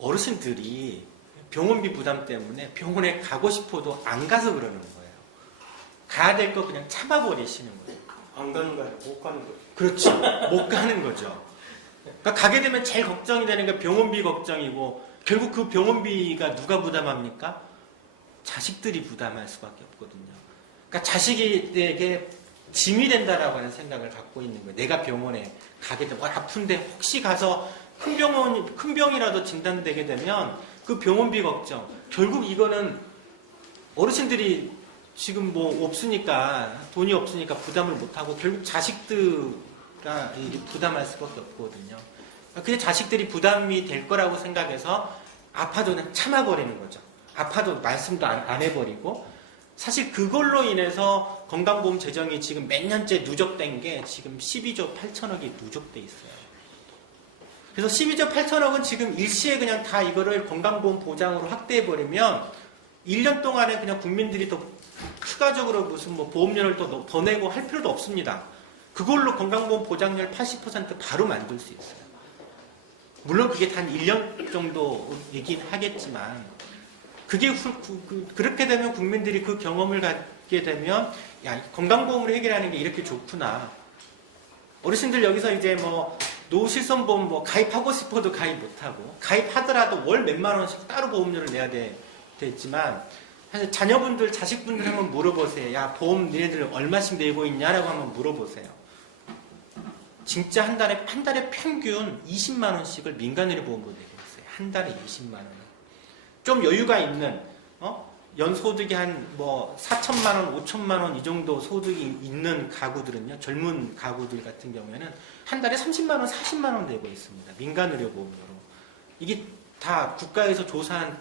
어르신들이 병원비 부담 때문에 병원에 가고 싶어도 안 가서 그러는 거예요. 가야 될 거 그냥 참아버리시는 거예요. 안 가는 거 아니라 못 가는 거예요. 그렇지. 못 가는 거죠. 그러니까 가게 되면 제일 걱정이 되는 게 병원비 걱정이고 결국 그 병원비가 누가 부담합니까? 자식들이 부담할 수밖에 없거든요. 그러니까 자식에게 짐이 된다라고 하는 생각을 갖고 있는 거예요. 내가 병원에 가게 되면 아픈데 혹시 가서 큰 병이라도 진단되게 되면 그 병원비 걱정. 결국 이거는 어르신들이 지금 뭐 없으니까 돈이 없으니까 부담을 못하고 결국 자식들가 부담할 수밖에 없거든요. 그냥 자식들이 부담이 될 거라고 생각해서 아파도 그냥 참아버리는 거죠. 아파도 말씀도 안 해버리고 사실 그걸로 인해서 건강보험 재정이 지금 몇 년째 누적된 게 지금 12조 8천억이 누적돼 있어요. 그래서 12조 8천억은 지금 일시에 그냥 다 이거를 건강보험 보장으로 확대해버리면 1년 동안에 그냥 국민들이 더 추가적으로 무슨 뭐 보험료를 더 내고 할 필요도 없습니다. 그걸로 건강보험 보장률 80% 바로 만들 수 있어요. 물론 그게 단 1년 정도 얘긴 하겠지만 그게 그렇게 되면 국민들이 그 경험을 갖게 되면 야, 건강보험으로 해결하는 게 이렇게 좋구나. 어르신들 여기서 이제 뭐 노후실손보험 뭐 가입하고 싶어도 가입 못하고 가입하더라도 월 몇만 원씩 따로 보험료를 내야 되지만 사실 자녀분들, 자식분들 한번 물어보세요. 야, 보험 니네들 얼마씩 내고 있냐라고 한번 물어보세요. 진짜 한 달에 평균 20만 원씩을 민간의료보험으로 내고 있어요. 한 달에 20만 원. 좀 여유가 있는 연소득이 한 뭐 4천만 원, 5천만 원 이 정도 소득이 있는 가구들은요. 젊은 가구들 같은 경우에는 한 달에 30만 원, 40만 원 내고 있습니다. 민간의료보험료로. 이게 다 국가에서 조사한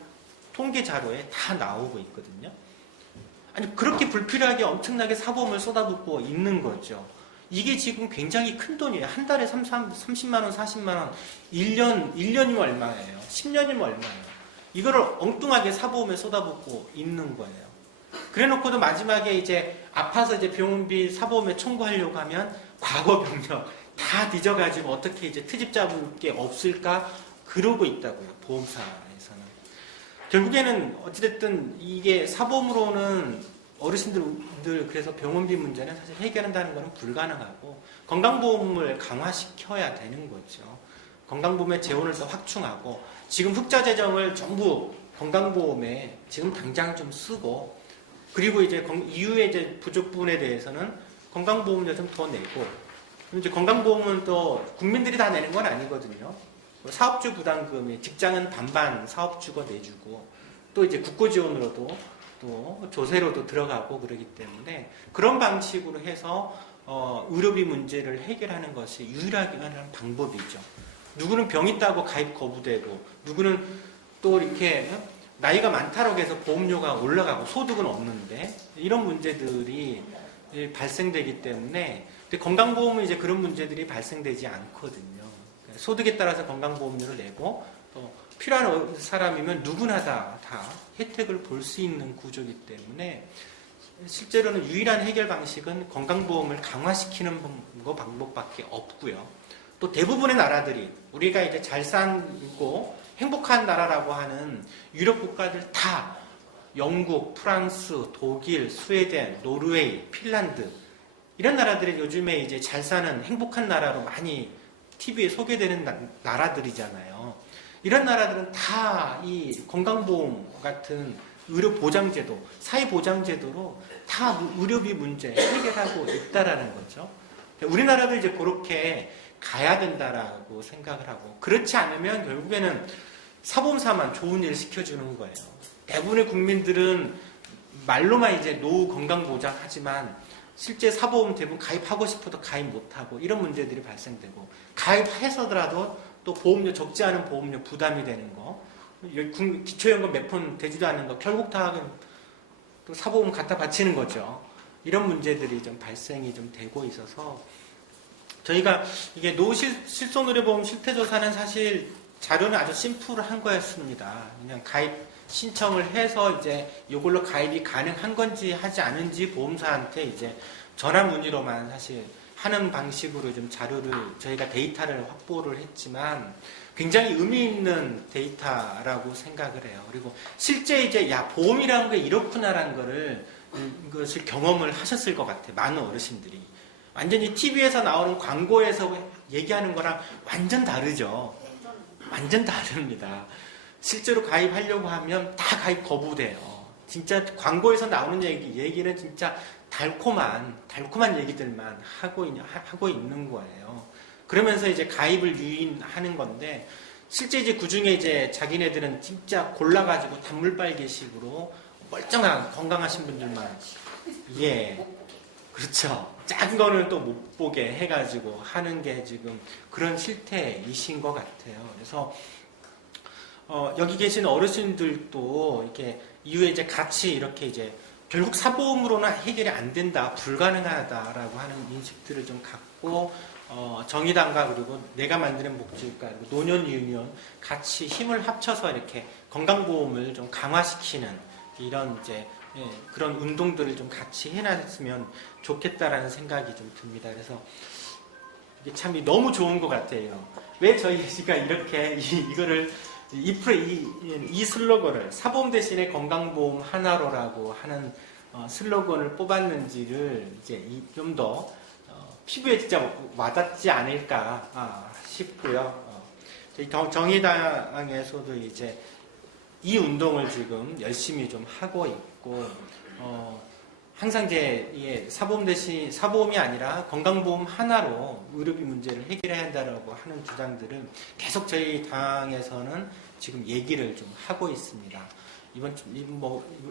통계 자료에 다 나오고 있거든요. 아니 그렇게 불필요하게 엄청나게 사보험을 쏟아붓고 있는 거죠. 이게 지금 굉장히 큰 돈이에요. 한 달에 30만 원, 40만 원, 1년이면 얼마예요? 10년이면 얼마예요? 이거를 엉뚱하게 사보험에 쏟아붓고 있는 거예요. 그래 놓고도 마지막에 이제 아파서 이제 병원비 사보험에 청구하려고 하면 과거 병력 다 뒤져가지고 어떻게 이제 트집 잡을 게 없을까 그러고 있다고요. 보험사에서는. 결국에는 어찌됐든 이게 사보험으로는 어르신들 그래서 병원비 문제는 사실 해결한다는 것은 불가능하고 건강보험을 강화시켜야 되는 거죠. 건강보험의 재원을 더 확충하고 지금 흑자 재정을 전부 건강보험에 지금 당장 좀 쓰고 그리고 이제 이후에 이제 부족 부분에 대해서는 건강보험료 좀 더 내고 이제 건강보험은 또 국민들이 다 내는 건 아니거든요. 사업주 부담금이 직장은 반반 사업주가 내주고 또 이제 국고지원으로도 또 조세로도 들어가고 그러기 때문에 그런 방식으로 해서 의료비 문제를 해결하는 것이 유일하게 하는 방법이죠. 누구는 병 있다고 가입 거부되고 누구는 또 이렇게 나이가 많다고 해서 보험료가 올라가고 소득은 없는데 이런 문제들이 발생되기 때문에 근데 건강보험은 이제 그런 문제들이 발생되지 않거든요. 소득에 따라서 건강보험료를 내고 또 필요한 사람이면 누구나 다 혜택을 볼 수 있는 구조이기 때문에 실제로는 유일한 해결 방식은 건강보험을 강화시키는 방법밖에 없고요. 또 대부분의 나라들이 우리가 이제 잘 살고 행복한 나라라고 하는 유럽 국가들 다 영국, 프랑스, 독일, 스웨덴, 노르웨이, 핀란드 이런 나라들이 요즘에 이제 잘 사는 행복한 나라로 많이 TV에 소개되는 나라들이잖아요. 이런 나라들은 다 이 건강보험 같은 의료보장제도, 사회보장제도로 다 의료비 문제 해결하고 있다라는 거죠. 우리나라도 이제 그렇게 가야 된다라고 생각을 하고 그렇지 않으면 결국에는 사보험사만 좋은 일 시켜주는 거예요. 대부분의 국민들은 말로만 이제 노후 건강보장 하지만 실제 사보험 대부분 가입하고 싶어도 가입 못하고 이런 문제들이 발생되고 가입해서더라도 또 보험료 적지 않은 보험료 부담이 되는 거 기초연금 몇 푼 되지도 않는 거 결국 다 또 사보험 갖다 바치는 거죠. 이런 문제들이 좀 발생이 좀 되고 있어서 저희가 이게 노후 실손의료보험 실태조사는 사실 자료는 아주 심플한 거였습니다. 그냥 가입 신청을 해서 이제 이걸로 가입이 가능한 건지 하지 않은지 보험사한테 이제 전화 문의로만 사실 하는 방식으로 좀 자료를 저희가 데이터를 확보를 했지만 굉장히 의미 있는 데이터라고 생각을 해요. 그리고 실제 이제 야 보험이라는 게 이렇구나라는 거를 이것을 경험을 하셨을 것 같아요. 많은 어르신들이 완전히 TV에서 나오는 광고에서 얘기하는 거랑 완전 다르죠. 완전 다릅니다. 실제로 가입하려고 하면 다 가입 거부돼요. 진짜 광고에서 나오는 얘기는 진짜 달콤한 얘기들만 하고 있는 거예요. 그러면서 이제 가입을 유인하는 건데 실제 이제 그 중에 이제 자기네들은 진짜 골라가지고 단물빨개식으로 멀쩡한 건강하신 분들만 그렇죠. 작은 거는 또 못 보게 해가지고 하는 게 지금 그런 실태이신 것 같아요. 그래서 여기 계신 어르신들도 이렇게 이후에 이제 같이 이렇게 이제 결국 사보험으로는 해결이 안 된다, 불가능하다라고 하는 인식들을 좀 갖고 정의당과 그리고 내가 만드는 목줄과 노년 유니온 같이 힘을 합쳐서 이렇게 건강보험을 좀 강화시키는 이런 이제 그런 운동들을 좀 같이 해놨으면 좋겠다라는 생각이 좀 듭니다. 그래서 이게 참 너무 좋은 것 같아요. 왜 저희가 이렇게 이거를 이 슬로건을 사보험 대신에 건강보험 하나로라고 하는 슬로건을 뽑았는지를 이제 좀 더 피부에 진짜 와닿지 않을까 싶고요. 저희 정의당에서도 이제 이 운동을 지금 열심히 좀 하고 있고, 항상 이제 사보험 대신 사보험이 아니라 건강보험 하나로 의료비 문제를 해결해야 한다라고 하는 주장들은 계속 저희 당에서는 지금 얘기를 좀 하고 있습니다.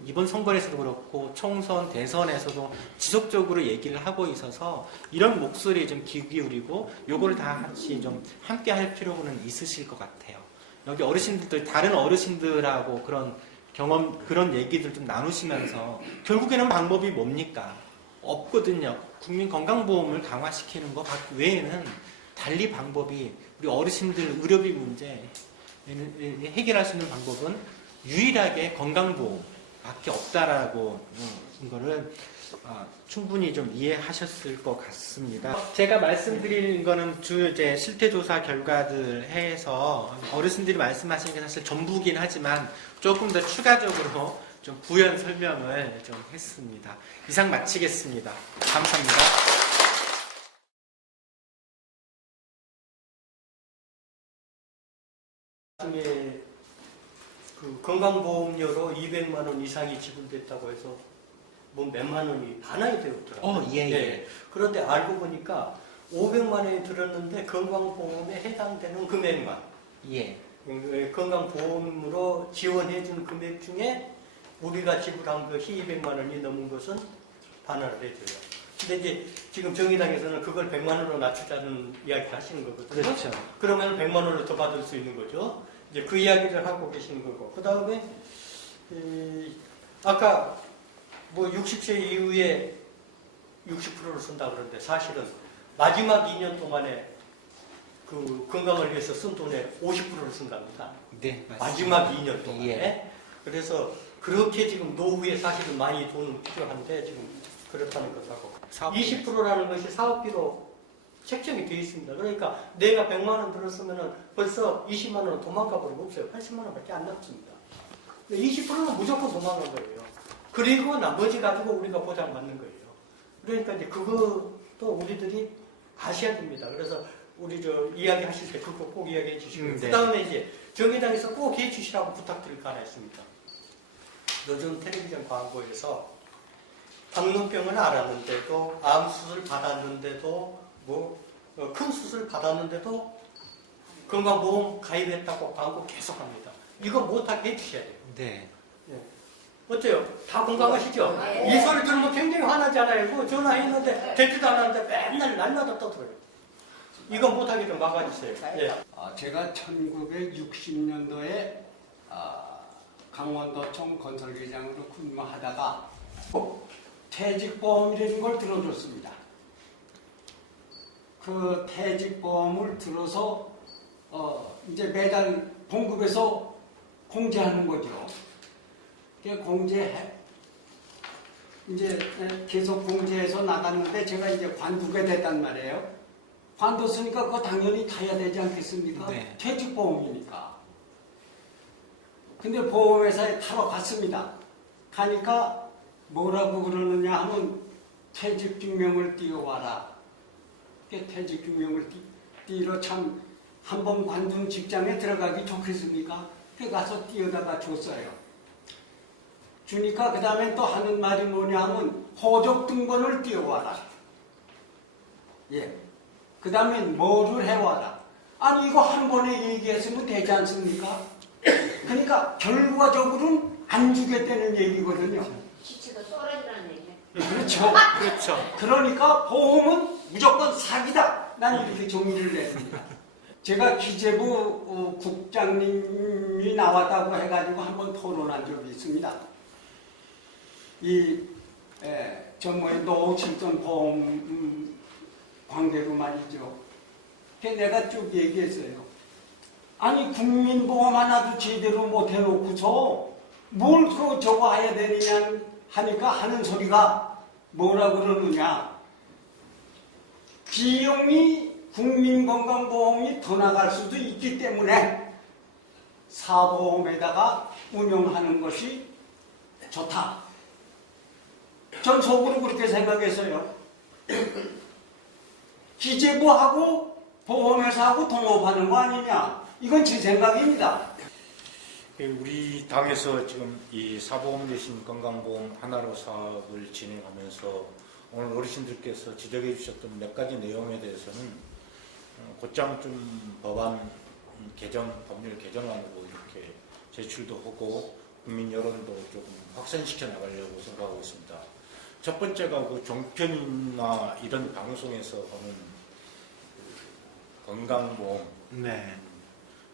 이번 선거에서도 그렇고 총선 대선에서도 지속적으로 얘기를 하고 있어서 이런 목소리에 좀 귀 기울이고 요거를 다 같이 좀 함께 할 필요는 있으실 것 같아요. 여기 어르신들도 다른 어르신들하고 그런 경험, 그런 얘기들 좀 나누시면서 결국에는 방법이 뭡니까? 없거든요. 국민건강보험을 강화시키는 것 외에는 달리 방법이 우리 어르신들 의료비 문제 해결할 수 있는 방법은 유일하게 건강보험밖에 없다라고 이거를 충분히 좀 이해하셨을 것 같습니다. 제가 말씀드린 거는 이제 실태조사 결과들 해서 어르신들이 말씀하시는 게 사실 전부긴 하지만 조금 더 추가적으로 좀 부연 설명을 좀 했습니다. 이상 마치겠습니다. 감사합니다. 그 건강보험료로 200만 원 이상이 지불됐다고 해서 뭐 몇만 원이 반환이 되었더라고요. 예. 그런데 알고 보니까 500만 원이 들었는데 건강보험에 해당되는 금액만, 예. 건강보험으로 지원해준 금액 중에 우리가 지불한 것이 200만 원이 넘은 것은 반환을 해줘요. 근데 이제 지금 정의당에서는 그걸 100만 원으로 낮추자는 이야기 하시는 거거든요. 그렇죠. 그러면 100만 원을 더 받을 수 있는 거죠. 이제 그 이야기를 하고 계시는 거고. 그 다음에, 아까 뭐 60세 이후에 60%를 쓴다 그러는데 사실은 마지막 2년 동안에 그 건강을 위해서 쓴 돈의 50%를 쓴답니다. 네, 맞습니다. 마지막 2년 동안에. 예. 그래서 그렇게 지금 노후에 사실은 많이 돈 필요한데 지금 그렇다는 것하고. 20%라는 것이 사업비로 책정이 되어 있습니다. 그러니까 내가 100만 원 들었으면 벌써 20만 원은 도망가 버리고 없어요. 80만 원밖에 안 남습니다. 20%는 무조건 도망간 거예요. 그리고 나머지 가지고 우리가 보장받는 거예요. 그러니까 이제 그것도 우리들이 아셔야 됩니다. 그래서 우리 이야기 하실 때 그거 꼭 이야기해 주시고 네. 그 다음에 이제 정의당에서 꼭 해주시라고 부탁드릴 거 하나 있습니다. 요즘 텔레비전 광고에서 당뇨병을 알았는데도 암 수술 받았는데도 큰 수술 받았는데도 건강보험 가입했다고 광고 계속합니다. 이거 못하게 해주셔야 돼요. 네. 어때요? 다 건강하시죠? 네. 이 소리 들으면 굉장히 화나잖아요. 그 전화했는데 대피도 안 하는데 맨날 날마다 떠들어요. 이거 못하게 좀 막아주세요. 예. 제가 1960년도에 강원도청 건설회장으로 근무하다가 퇴직보험이라는 걸 들어줬습니다. 그 퇴직보험을 들어서 이제 매달 봉급에서 공제하는 거죠. 이제 계속 공제해서 나갔는데 제가 이제 관두게 됐단 말이에요. 관뒀으니까 그거 당연히 타야 되지 않겠습니까? 네. 퇴직보험이니까. 근데 보험회사에 타러 갔습니다. 가니까 뭐라고 그러느냐 하면 퇴직증명을 띄워와라. 퇴직증명을 띄러 참 한번 관둔 직장에 들어가기 좋겠습니까? 그 가서 띄어다가 줬어요. 주니까 그 다음에 또 하는 말이 뭐냐 하면 호적 등본을 띄워와라. 예. 그 다음에 뭐를 해와라. 아니 이거 한 번에 얘기했으면 되지 않습니까? 그러니까 결과적으로는 안 주겠다는 얘기거든요. 시치가 썰어지라는 얘기예요. 그렇죠. 그렇죠. 그러니까 보험은 무조건 사기다. 난 이렇게 정의를 냅니다. 제가 기재부 국장님이 나왔다고 해가지고 한번 토론한 적이 있습니다. 노후칠전 보험 관계로 말이죠. 내가 쭉 얘기했어요. 아니 국민보험 하나도 제대로 못 해놓고서 뭘 저거 해야 되느냐 하니까 하는 소리가 뭐라 그러느냐. 비용이 국민건강보험이 더 나갈 수도 있기 때문에 사보험에다가 운용하는 것이 좋다. 전 속으로 그렇게 생각했어요. 기재부하고 보험회사하고 동업하는 거 아니냐. 이건 제 생각입니다. 우리 당에서 지금 이 사보험 대신 건강보험 하나로 사업을 진행하면서 오늘 어르신들께서 지적해 주셨던 몇 가지 내용에 대해서는 곧장 좀 법률 개정안으로 이렇게 제출도 하고 국민 여론도 조금 확산시켜 나가려고 생각하고 있습니다. 첫 번째가 그 종편이나 이런 방송에서 하는 건강보험, 네.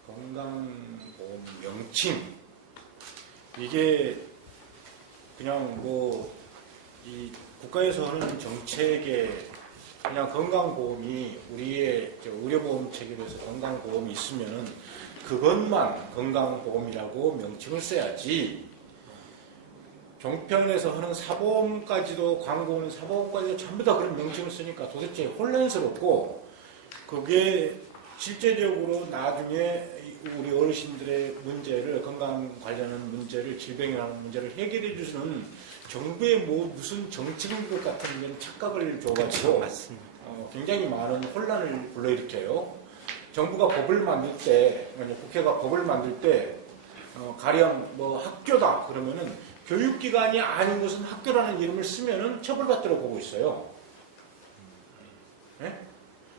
건강보험 명칭, 이게 그냥 이 국가에서 하는 정책에 그냥 건강보험이 우리의 의료보험 체계에서 건강보험이 있으면은 그것만 건강보험이라고 명칭을 써야지, 종편에서 하는 사보험까지도, 광고는 사보험까지도 전부 다 그런 명칭을 쓰니까 도대체 혼란스럽고, 그게 실제적으로 나중에 우리 어르신들의 문제를, 건강 관련한 문제를, 질병에 관한 문제를 해결해 주는 정부의 무슨 정책인 것 같은 이런 착각을 줘가지고 굉장히 많은 혼란을 불러일으켜요. 정부가 법을 만들 때, 국회가 법을 만들 때 가령 학교다 그러면은 교육기관이 아닌 것은 학교라는 이름을 쓰면은 처벌받도록 보고 있어요. 네?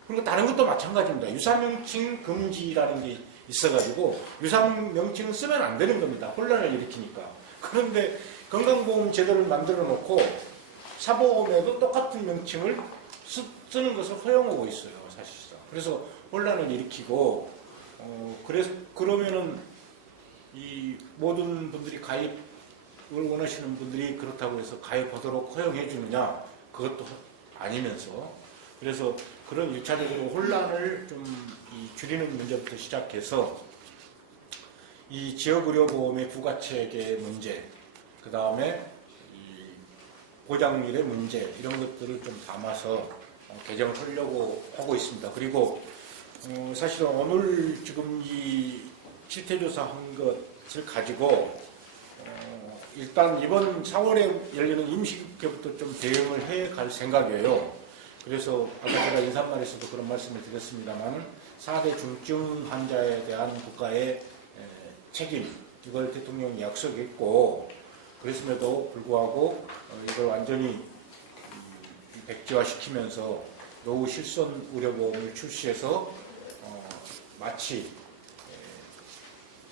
그리고 다른 것도 마찬가지입니다. 유사명칭 금지라는 게 있어가지고 유사명칭을 쓰면 안 되는 겁니다. 혼란을 일으키니까. 그런데 건강보험 제도를 만들어 놓고 사보험에도 똑같은 명칭을 쓰는 것을 허용하고 있어요, 사실상. 그래서 혼란을 일으키고, 그러면은 이 모든 분들이 가입을 원하시는 분들이 그렇다고 해서 가입하도록 허용해 주느냐? 그것도 아니면서. 그래서 그런 1차적으로 혼란을 좀 줄이는 문제부터 시작해서 이 지역의료보험의 부가체계 문제, 그 다음에 보장률의 문제, 이런 것들을 좀 담아서 개정을 하려고 하고 있습니다. 그리고 사실은 오늘 지금 이 실태조사 한 것을 가지고 일단 이번 4월에 열리는 임시국회부터 좀 대응을 해 갈 생각이에요. 그래서 아까 제가 인사말에서도 그런 말씀을 드렸습니다만 4대 중증 환자에 대한 국가의 책임, 이걸 대통령이 약속했고, 그랬음에도 불구하고 이걸 완전히 백지화시키면서 노후 실손 의료보험을 출시해서 마치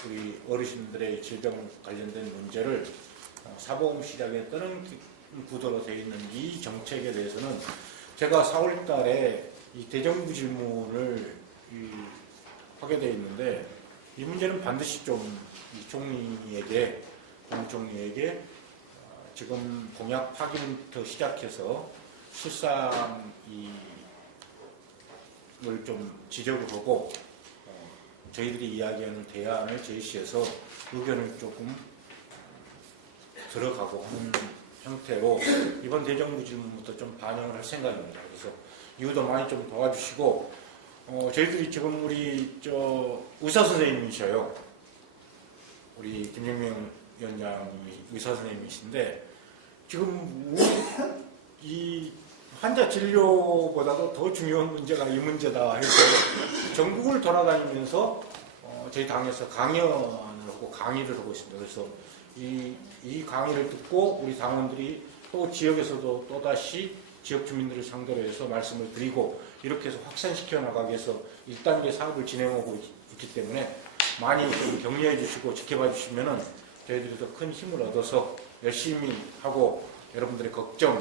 우리 어르신들의 질병 관련된 문제를 사보험 시장에 떠는 구도로 되어 있는 이 정책에 대해서는 제가 4월 달에 이 대정부 질문을 하게 되어 있는데, 이 문제는 반드시 좀 총리에게, 국무총리에게 지금 공약 파기부터 시작해서 실상 이걸 좀 지적을 하고 저희들이 이야기하는 대안을 제시해서 의견을 조금 들어가고 하는 형태로 이번 대정부 질문부터 좀 반영을 할 생각입니다. 그래서 이유도 많이 좀 도와주시고, 저희들이 지금 우리 의사 선생님이셔요. 우리 김영명 위원장님이 의사 선생님이신데, 지금 이 환자 진료보다도 더 중요한 문제가 이 문제다 해서 전국을 돌아다니면서 저희 당에서 강연을 하고 강의를 하고 있습니다. 그래서 이 강의를 듣고 우리 당원들이 또 지역에서도 또다시 지역 주민들을 상대로 해서 말씀을 드리고, 이렇게 해서 확산시켜 나가기 위해서 1단계 사업을 진행하고 있기 때문에 많이 좀 격려해 주시고 지켜봐 주시면은 저희들이 더 큰 힘을 얻어서 열심히 하고 여러분들의 걱정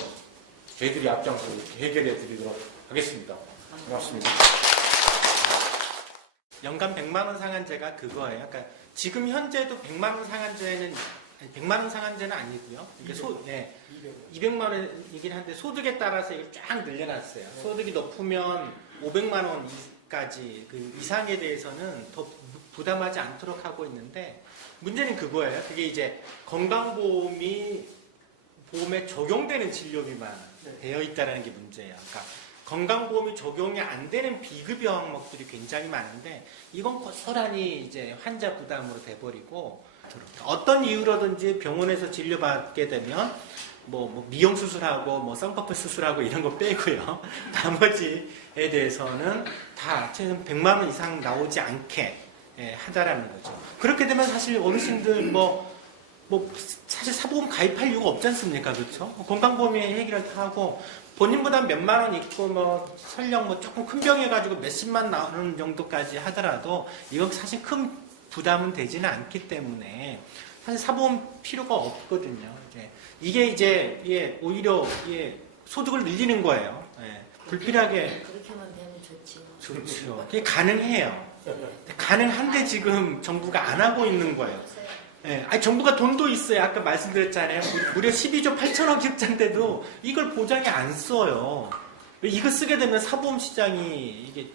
저희들이 앞장서서 해결해 드리도록 하겠습니다. 고맙습니다. 연간 100만 원 상한제가 그거예요. 그러니까 지금 현재도 100만 원 상한제는 100만 원 상한제는 아니고요. 이게 200만 원이긴 한데 소득에 따라서 이걸 쫙 늘려놨어요. 소득이 높으면 500만 원까지 그 이상에 대해서는 더 부담하지 않도록 하고 있는데 문제는 그거예요. 그게 이제 건강보험에 적용되는 진료비만 되어 있다는 게 문제예요. 그러니까 건강보험이 적용이 안 되는 비급여 항목들이 굉장히 많은데 이건 고스란히 이제 환자 부담으로 돼버리고 어떤 이유로든지 병원에서 진료받게 되면 뭐 미용 수술하고 뭐 쌍꺼풀 수술하고 이런 거 빼고요. 나머지에 대해서는 다 100만 원 이상 나오지 않게 하자라는 거죠. 그렇게 되면 사실 어르신들 뭐 사실 사보험 가입할 이유가 없지 않습니까? 그렇죠? 건강보험이 해결을 다 하고 본인 부담 몇만 원 있고 뭐 설령 뭐 조금 큰 병해가지고 몇십만 나오는 정도까지 하더라도 이건 사실 큰 부담은 되지는 않기 때문에 사실 사보험 필요가 없거든요. 이게 이제 오히려 소득을 늘리는 거예요. 불필요하게 그렇게만 되면 좋지요. 좋죠. 그게 가능해요. 가능한데 지금 정부가 안 하고 있는 거예요. 아니, 정부가 돈도 있어요. 아까 말씀드렸잖아요. 무려 12조 8천억 적자인데도 이걸 보장에 안 써요. 이거 쓰게 되면 사보험 시장이 이게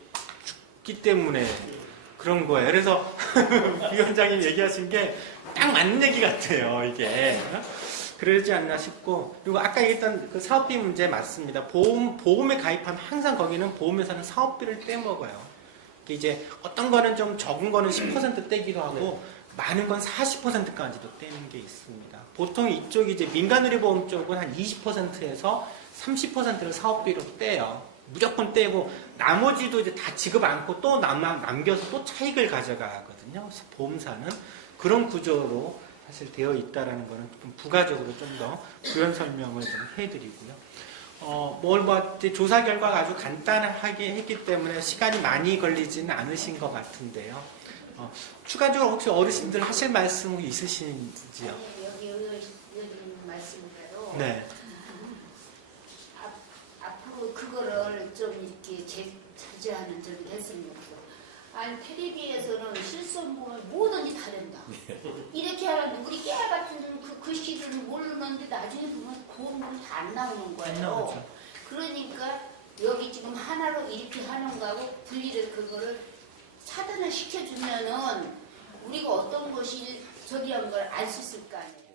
죽기 때문에 그런 거예요. 그래서 위원장님 얘기하신 게 딱 맞는 얘기 같아요. 이게 그러지 않나 싶고 그리고 아까 얘기했던 그 사업비 문제 맞습니다. 보험에 가입하면 항상 거기는 보험회사는 사업비를 떼먹어요. 이제 어떤 거는 좀 적은 거는 10% 떼기도 하고 많은 건 40%까지도 떼는 게 있습니다. 보통 이쪽이 이제 민간의료보험 쪽은 한 20%에서 30%를 사업비로 떼요. 무조건 떼고 나머지도 이제 다 지급 않고 또 남겨서 또 차익을 가져가거든요. 보험사는 그런 구조로 사실 되어 있다라는 거는 좀 부가적으로 좀 더 부연 설명을 좀 해드리고요. 조사 결과가 아주 간단하게 했기 때문에 시간이 많이 걸리지는 않으신 것 같은데요. 추가적으로 혹시 어르신들 하실 말씀 있으신지요? 아니, 여기 의원님 말씀대로 네. 앞으로 그거를 좀 이렇게 자제하는 점이 했으면 좋겠어요. 아니 텔레비에서는 실손보험을 뭐든지 다 된다. 이렇게 하는데 우리 깨알 같은 그 시들을 모르는데 나중에 보면 보험금이 다 안 나오는 거예요. 안 나오죠. 그러니까 여기 지금 하나로 이렇게 하는 거하고 분리를 그거를 차단을 시켜주면은 우리가 어떤 것이 저기 한 걸 알 수 있을 거 아니에요.